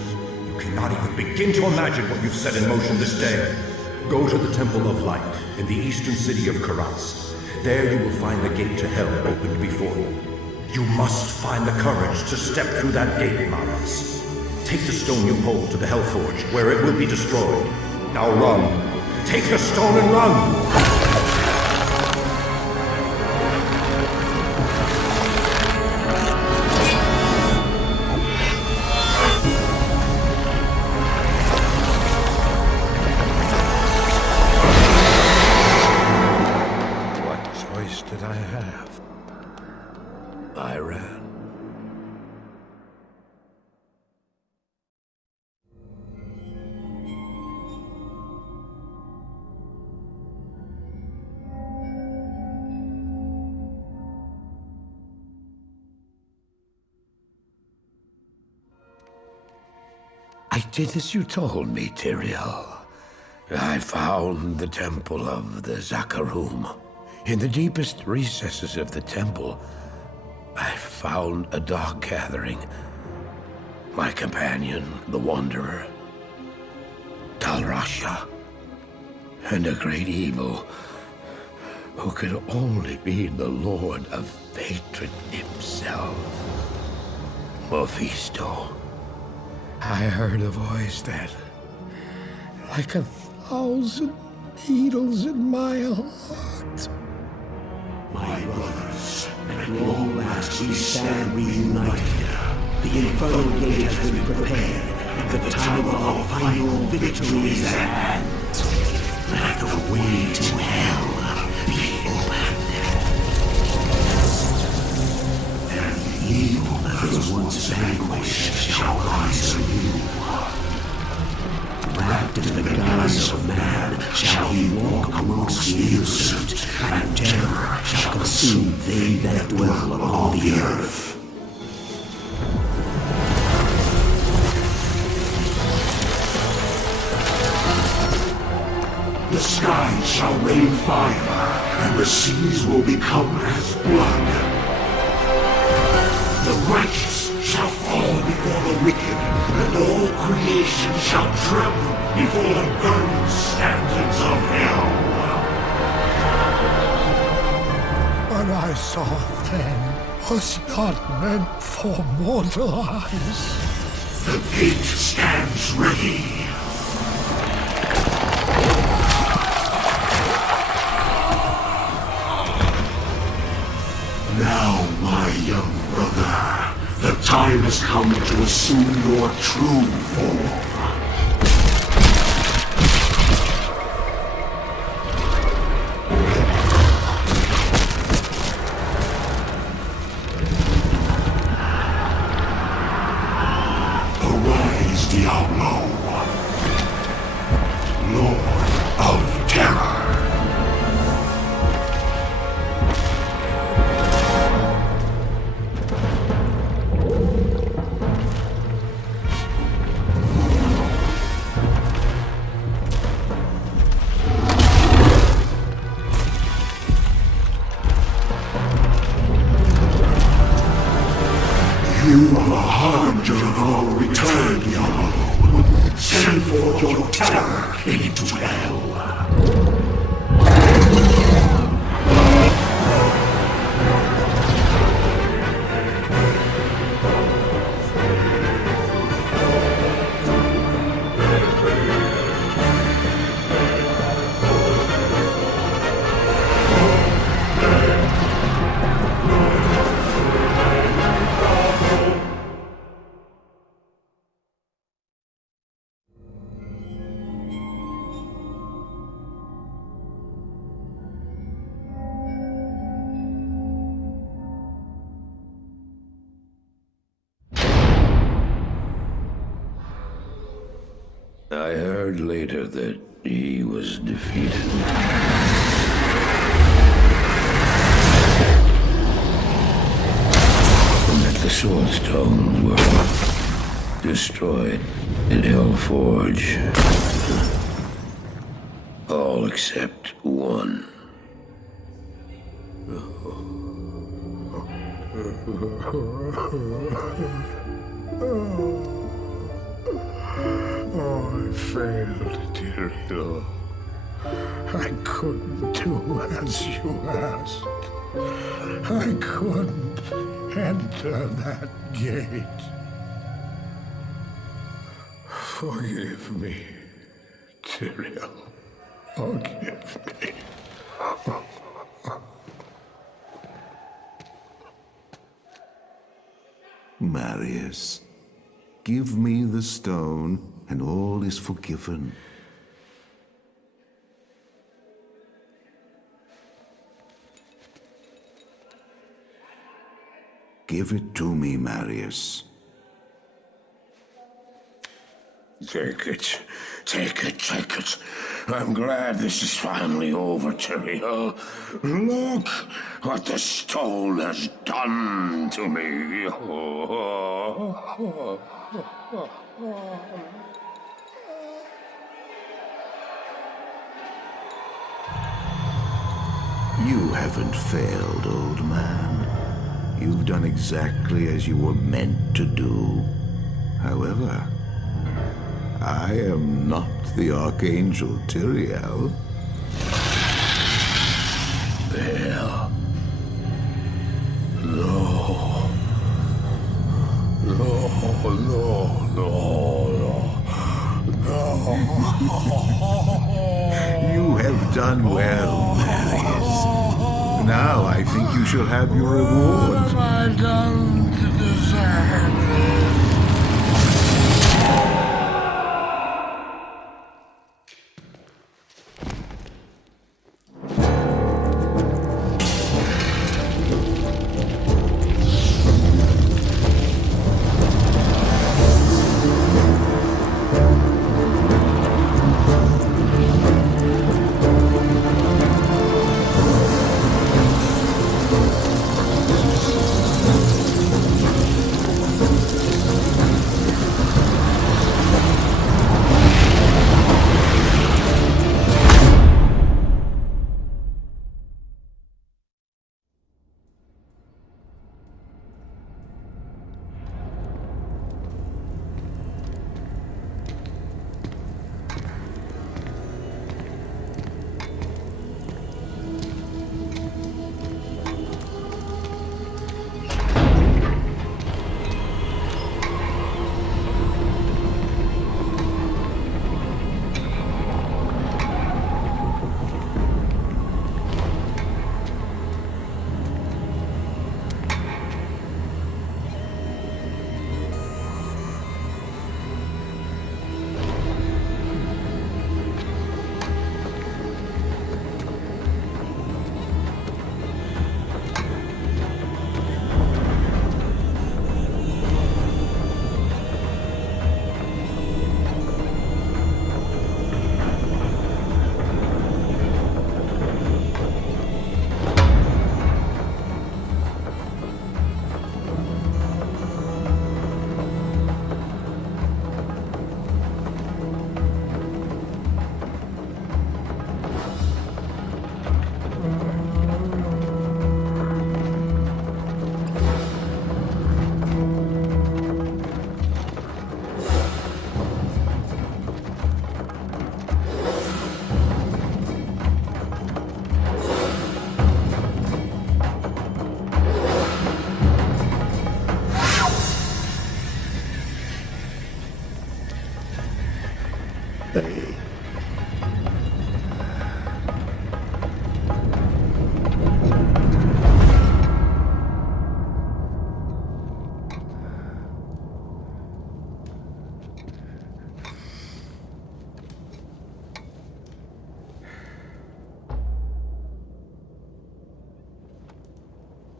You cannot even begin to imagine what you've set in motion this day. Go to the Temple of Light in the eastern city of Karast. There you will find the gate to hell opened before you. You must find the courage to step through that gate, Marius. Take the stone you hold to the Hellforge, where it will be destroyed. Now run. Take the stone and run! I ran. I did as you told me, Tyrael. I found the temple of the Zakarum. In the deepest recesses of the temple, I found a dark gathering. My companion, the Wanderer, Talrasha, and a great evil who could only be the Lord of Hatred himself, Mephisto. I heard a voice that, like 1,000 needles in my heart. My brothers, at long last we stand reunited. The infernal gate has been prepared, and the time of our final victory is at hand. Let the way to hell be opened. And the evil that was once vanquished shall rise anew. Wrapped in the guise of man shall he walk amongst the innocent, and terror shall consume they that dwell upon the earth. The skies shall rain fire, and the seas will become as blood. The righteous shall fall before the wicked, and all creation shall tremble before the burning standards of hell. What I saw then was not meant for mortal eyes. The gate stands ready. Now, my young brother, the time has come to assume your true form. Arise, Diablo, Lord of Terror. harbinger of our return, Diablo. Send forth your terror into hell. I heard later that he was defeated. And that the Soul Stones were destroyed in Hellforge. All except one. Oh, I failed, Tyrael. I couldn't do as you asked. I couldn't enter that gate. Forgive me, Tyrael. Forgive me. Marius, give me the stone, and all is forgiven. Give it to me, Marius. Take it. Take it, take it. I'm glad this is finally over, Tyrael. Look what the stone has done to me. You haven't failed, old man. You've done exactly as you were meant to do. However, I am not the Archangel Tyrael. Well, no. No, no, no, no. You have done well, Marius. Now I think you shall have your reward. What have I done to deserve it?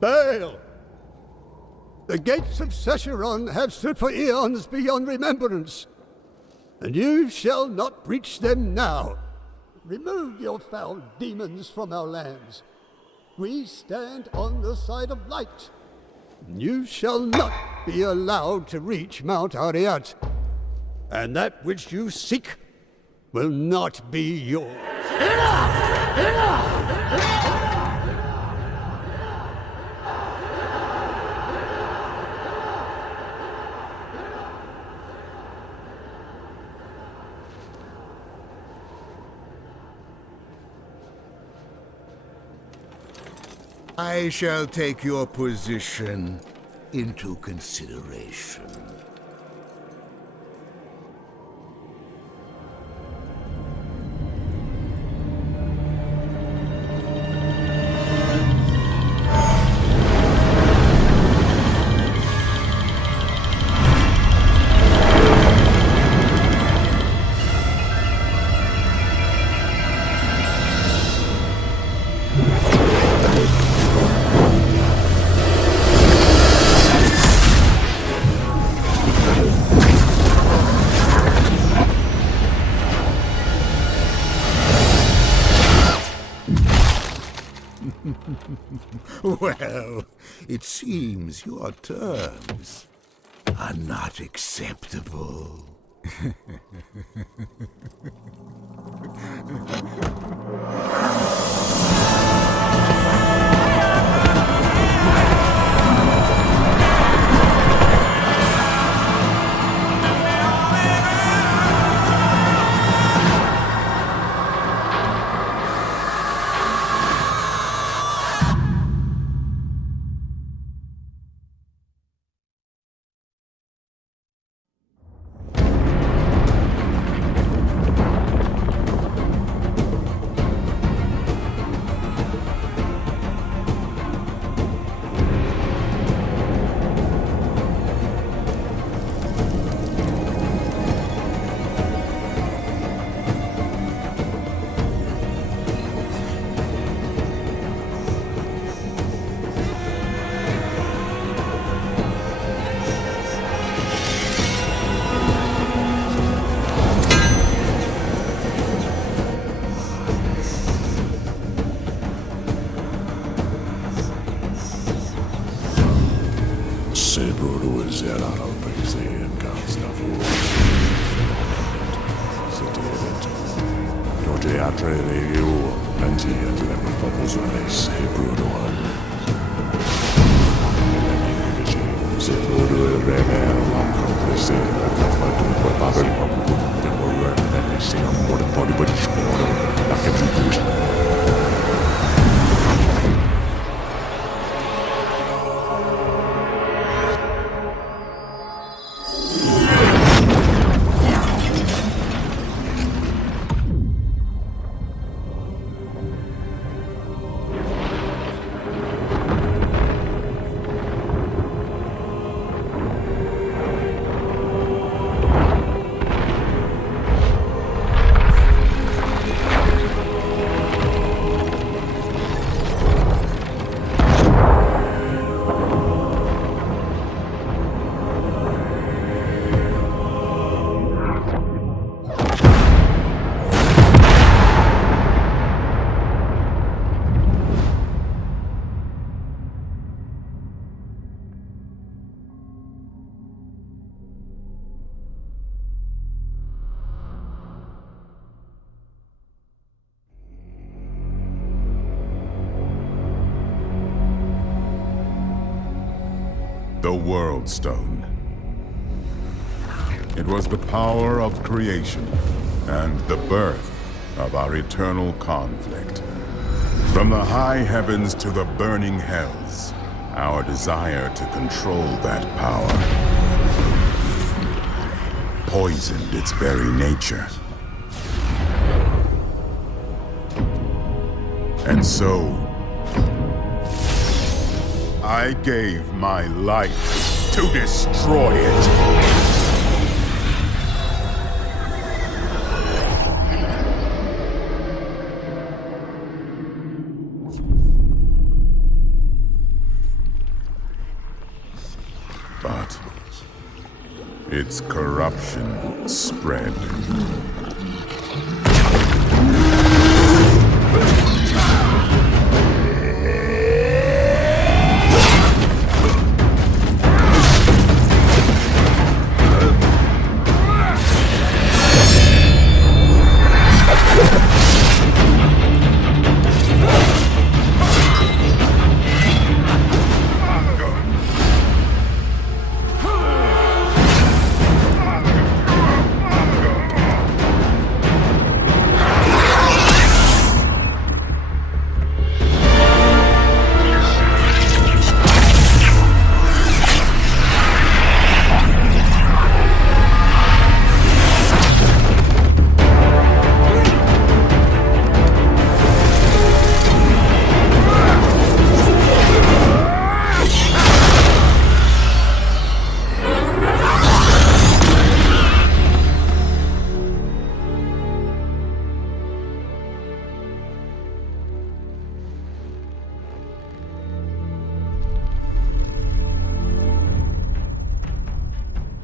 Baal! The gates of Sescheron have stood for eons beyond remembrance, and you shall not breach them now. Remove your foul demons from our lands. We stand on the side of light. You shall not be allowed to reach Mount Ariat, and that which you seek will not be yours. Enough! Enough! I shall take your position into consideration. Well, it seems your terms are not acceptable. The World Stone. It was the power of creation and the birth of our eternal conflict. From the high heavens to the burning hells, our desire to control that power poisoned its very nature. And so, I gave my life to destroy it. its corruption spread.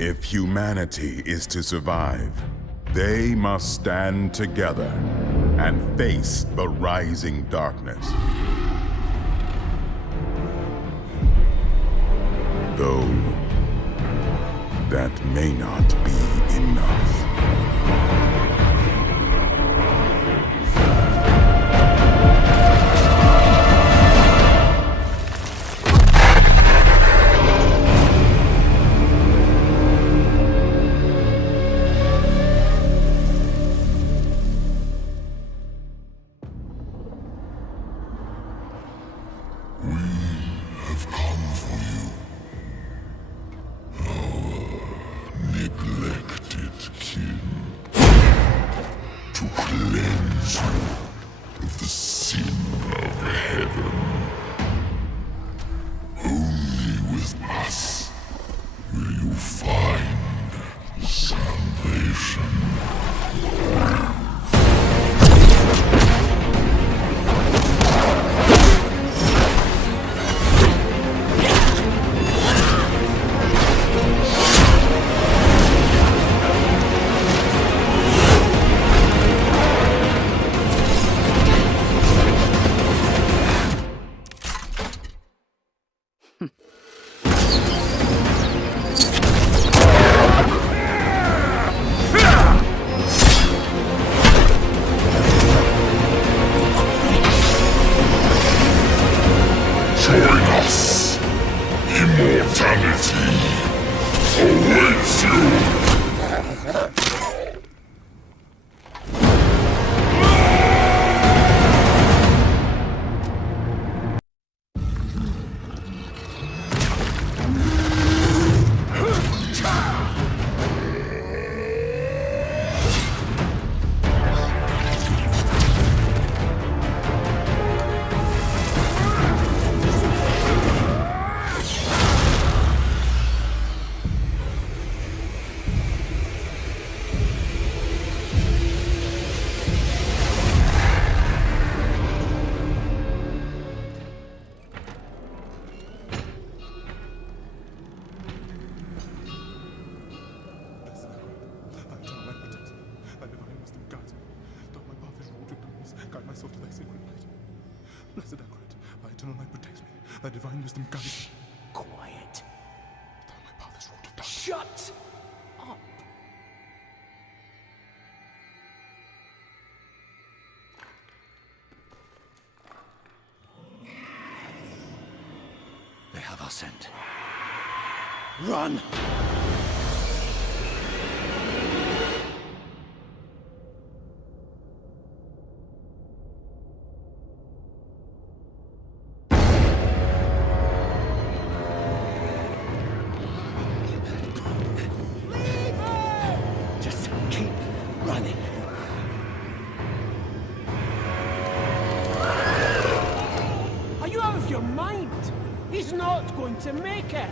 If humanity is to survive, they must stand together and face the rising darkness. Though that may not be enough. They have our scent. Run! Just keep running. Are you out of your mind? He's not going to make it.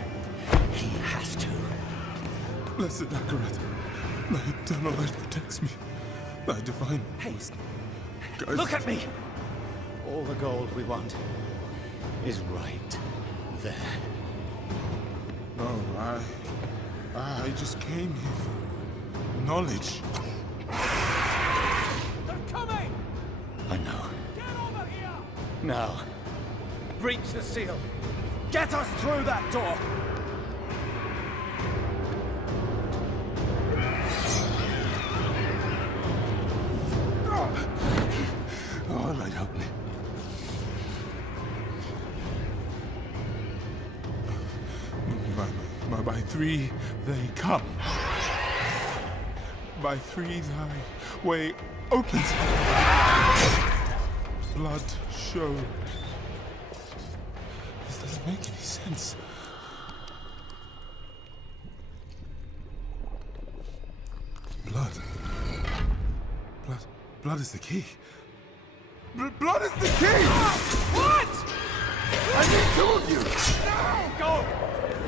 He has to. Blessed Akarat, thy eternal light protects me. Thy divine... Haste. Guys. Look at me! All the gold we want is right there. No, I just came here for knowledge. They're coming! I know. Get over here! Now, breach the seal. Get us through that door! Oh, Lord, help me. By three, they come. By three, thy way opens. Blood shows. This doesn't make any sense. Blood. Blood is the key. Blood is the key! What? I need two of you! No! Go!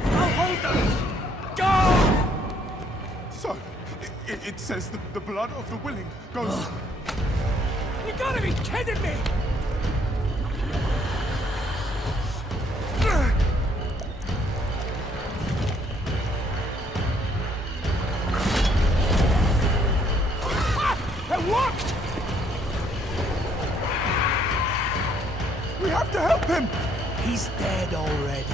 I'll hold them! Go! So, it says that the blood of the willing goes... You gotta be kidding me! It worked! We have to help him! He's dead already.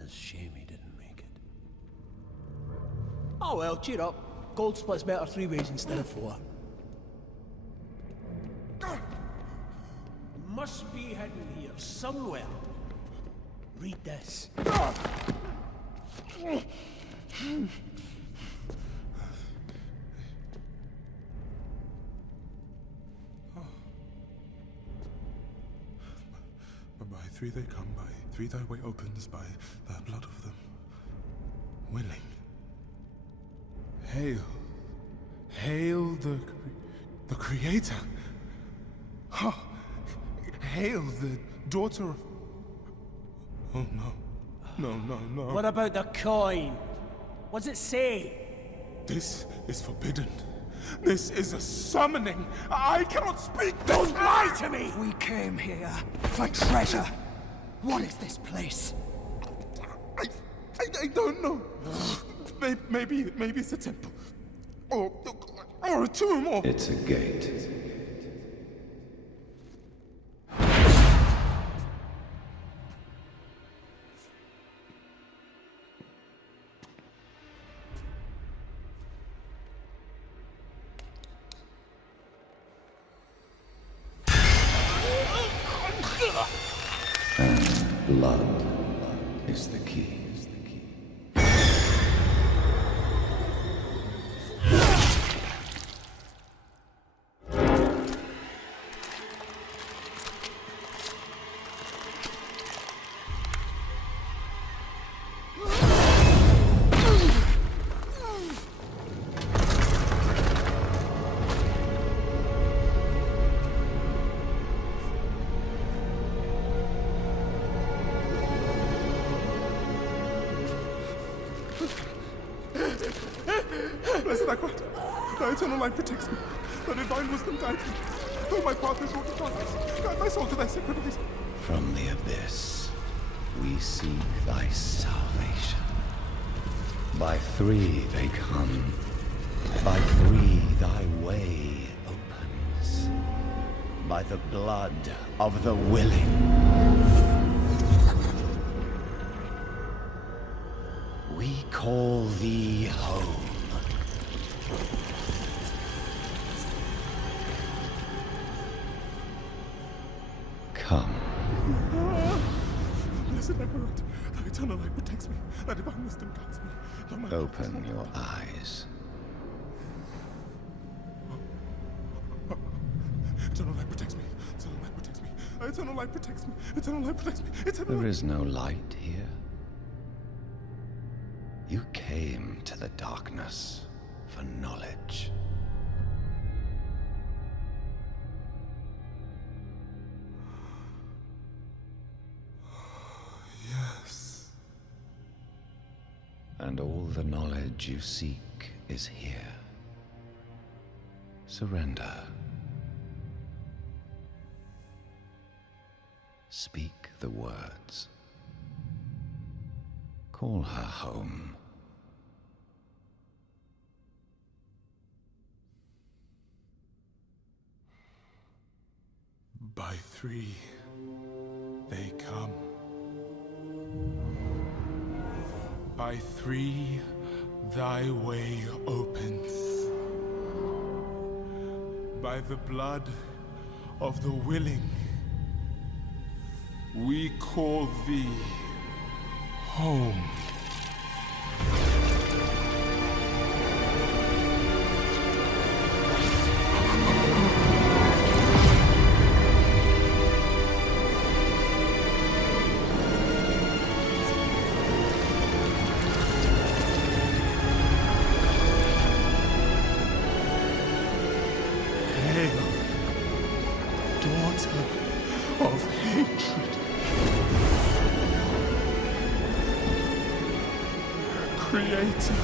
It's a shame he didn't make it. Oh well, cheer up. Gold splits better 3 ways instead of 4. Must be hidden here somewhere. Read this. By three they come, by three thy way opens, by the blood of them willing. Hail. Hail the Creator. Ha! Hail the daughter of... Oh no. No. What about the coin? What's it say? This is forbidden. This is a summoning. I cannot speak this. Don't lie to me! We came here for treasure. What is this place? I don't know. Maybe it's a temple. Or a tomb, or... It's a gate. And blood is the key. Blessed Akrat, thy eternal light protects me. Thy divine wisdom guides me. Though my path is wrought with darkness, guide my soul to thy sacred ways. From the abyss, we seek thy salvation. By three they come. By three thy way opens. By the blood of the willing. We call thee home. Come. Blessed Akrat, thy eternal light protects me. Thy divine wisdom guides me. Though my Open your eyes. Eternal light protects me. Eternal light protects me. Eternal light protects me. Eternal light protects me. Eternal light. There is no light here. You came to the darkness for knowledge. Yes. And all the knowledge you seek is here. Surrender. Speak the words. Call her home. By three, they come. By three, thy way opens. By the blood of the willing, we call thee home. Creator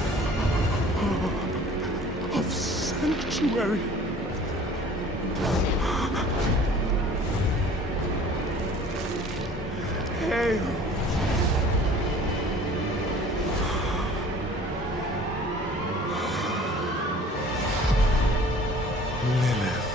of sanctuary. Hail. Lilith.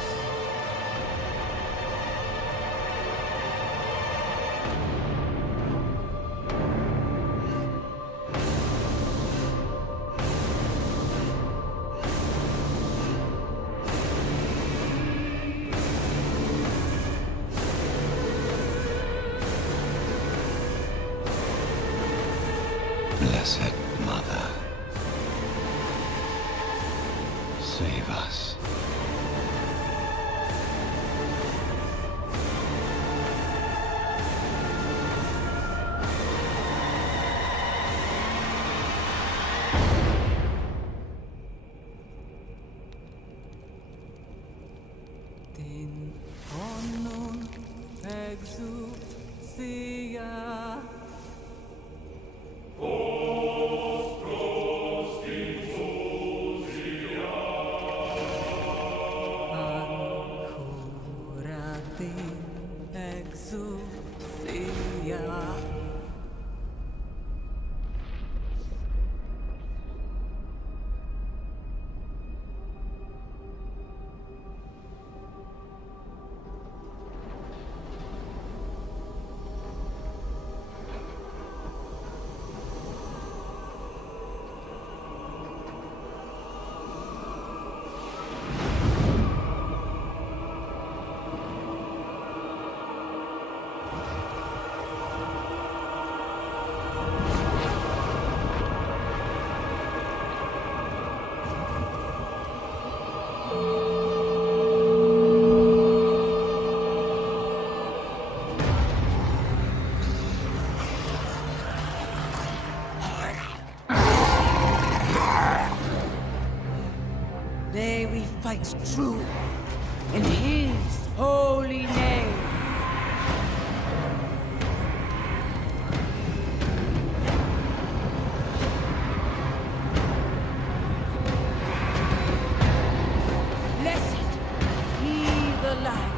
Blessed Mother, save us. Din honum exousia. May we fight true in his holy name. Blessed be the light.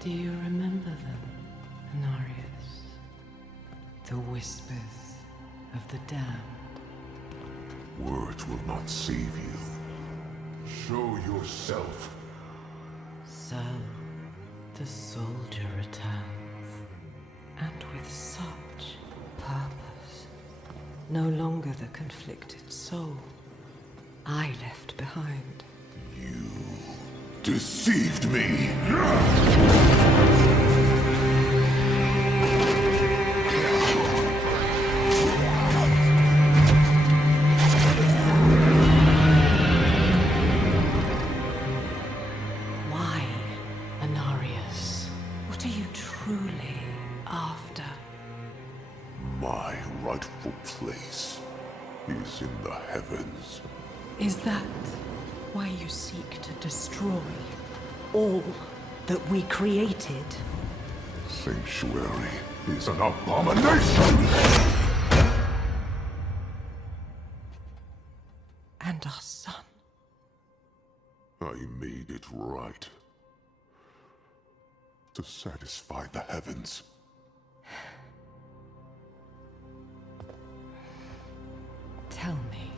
Do you remember them, Anarius? The whispers of the damned. Words will not save you. Show yourself. So, the soldier returns, and with such purpose. No longer the conflicted soul I left behind. You deceived me! Why, Anarius? What are you truly after? My rightful place is in the heavens. Is that why you seek to destroy all that we created? Sanctuary is an abomination! And our son. I made it right. To satisfy the heavens. Tell me,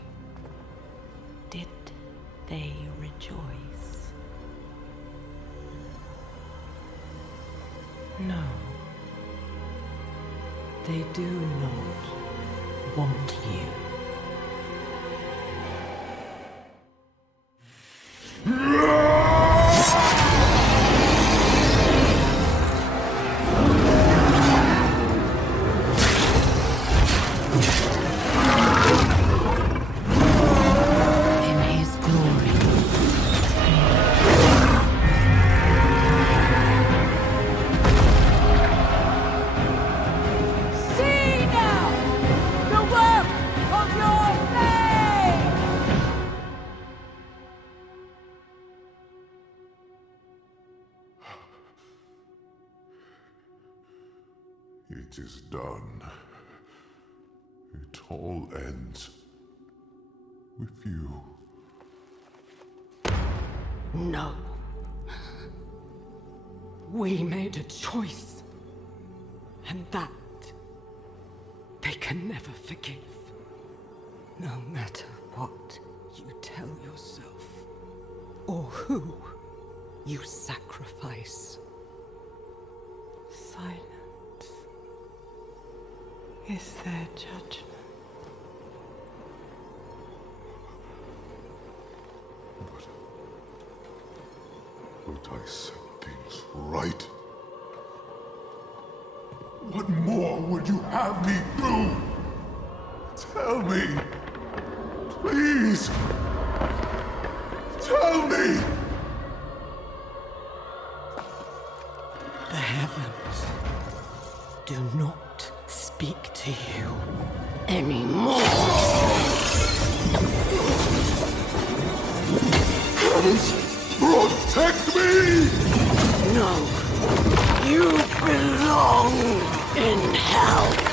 did they rejoice? No. They do not want you. It is done. It all ends with you. No. We made a choice. And that they can never forgive. No matter what you tell yourself, or who you sacrifice. Silence is their judgment. But I set things right. What more would you have me do? Tell me! Please! Tell me! The heavens do not speak to you anymore. Heavens, protect me! No, you belong in hell.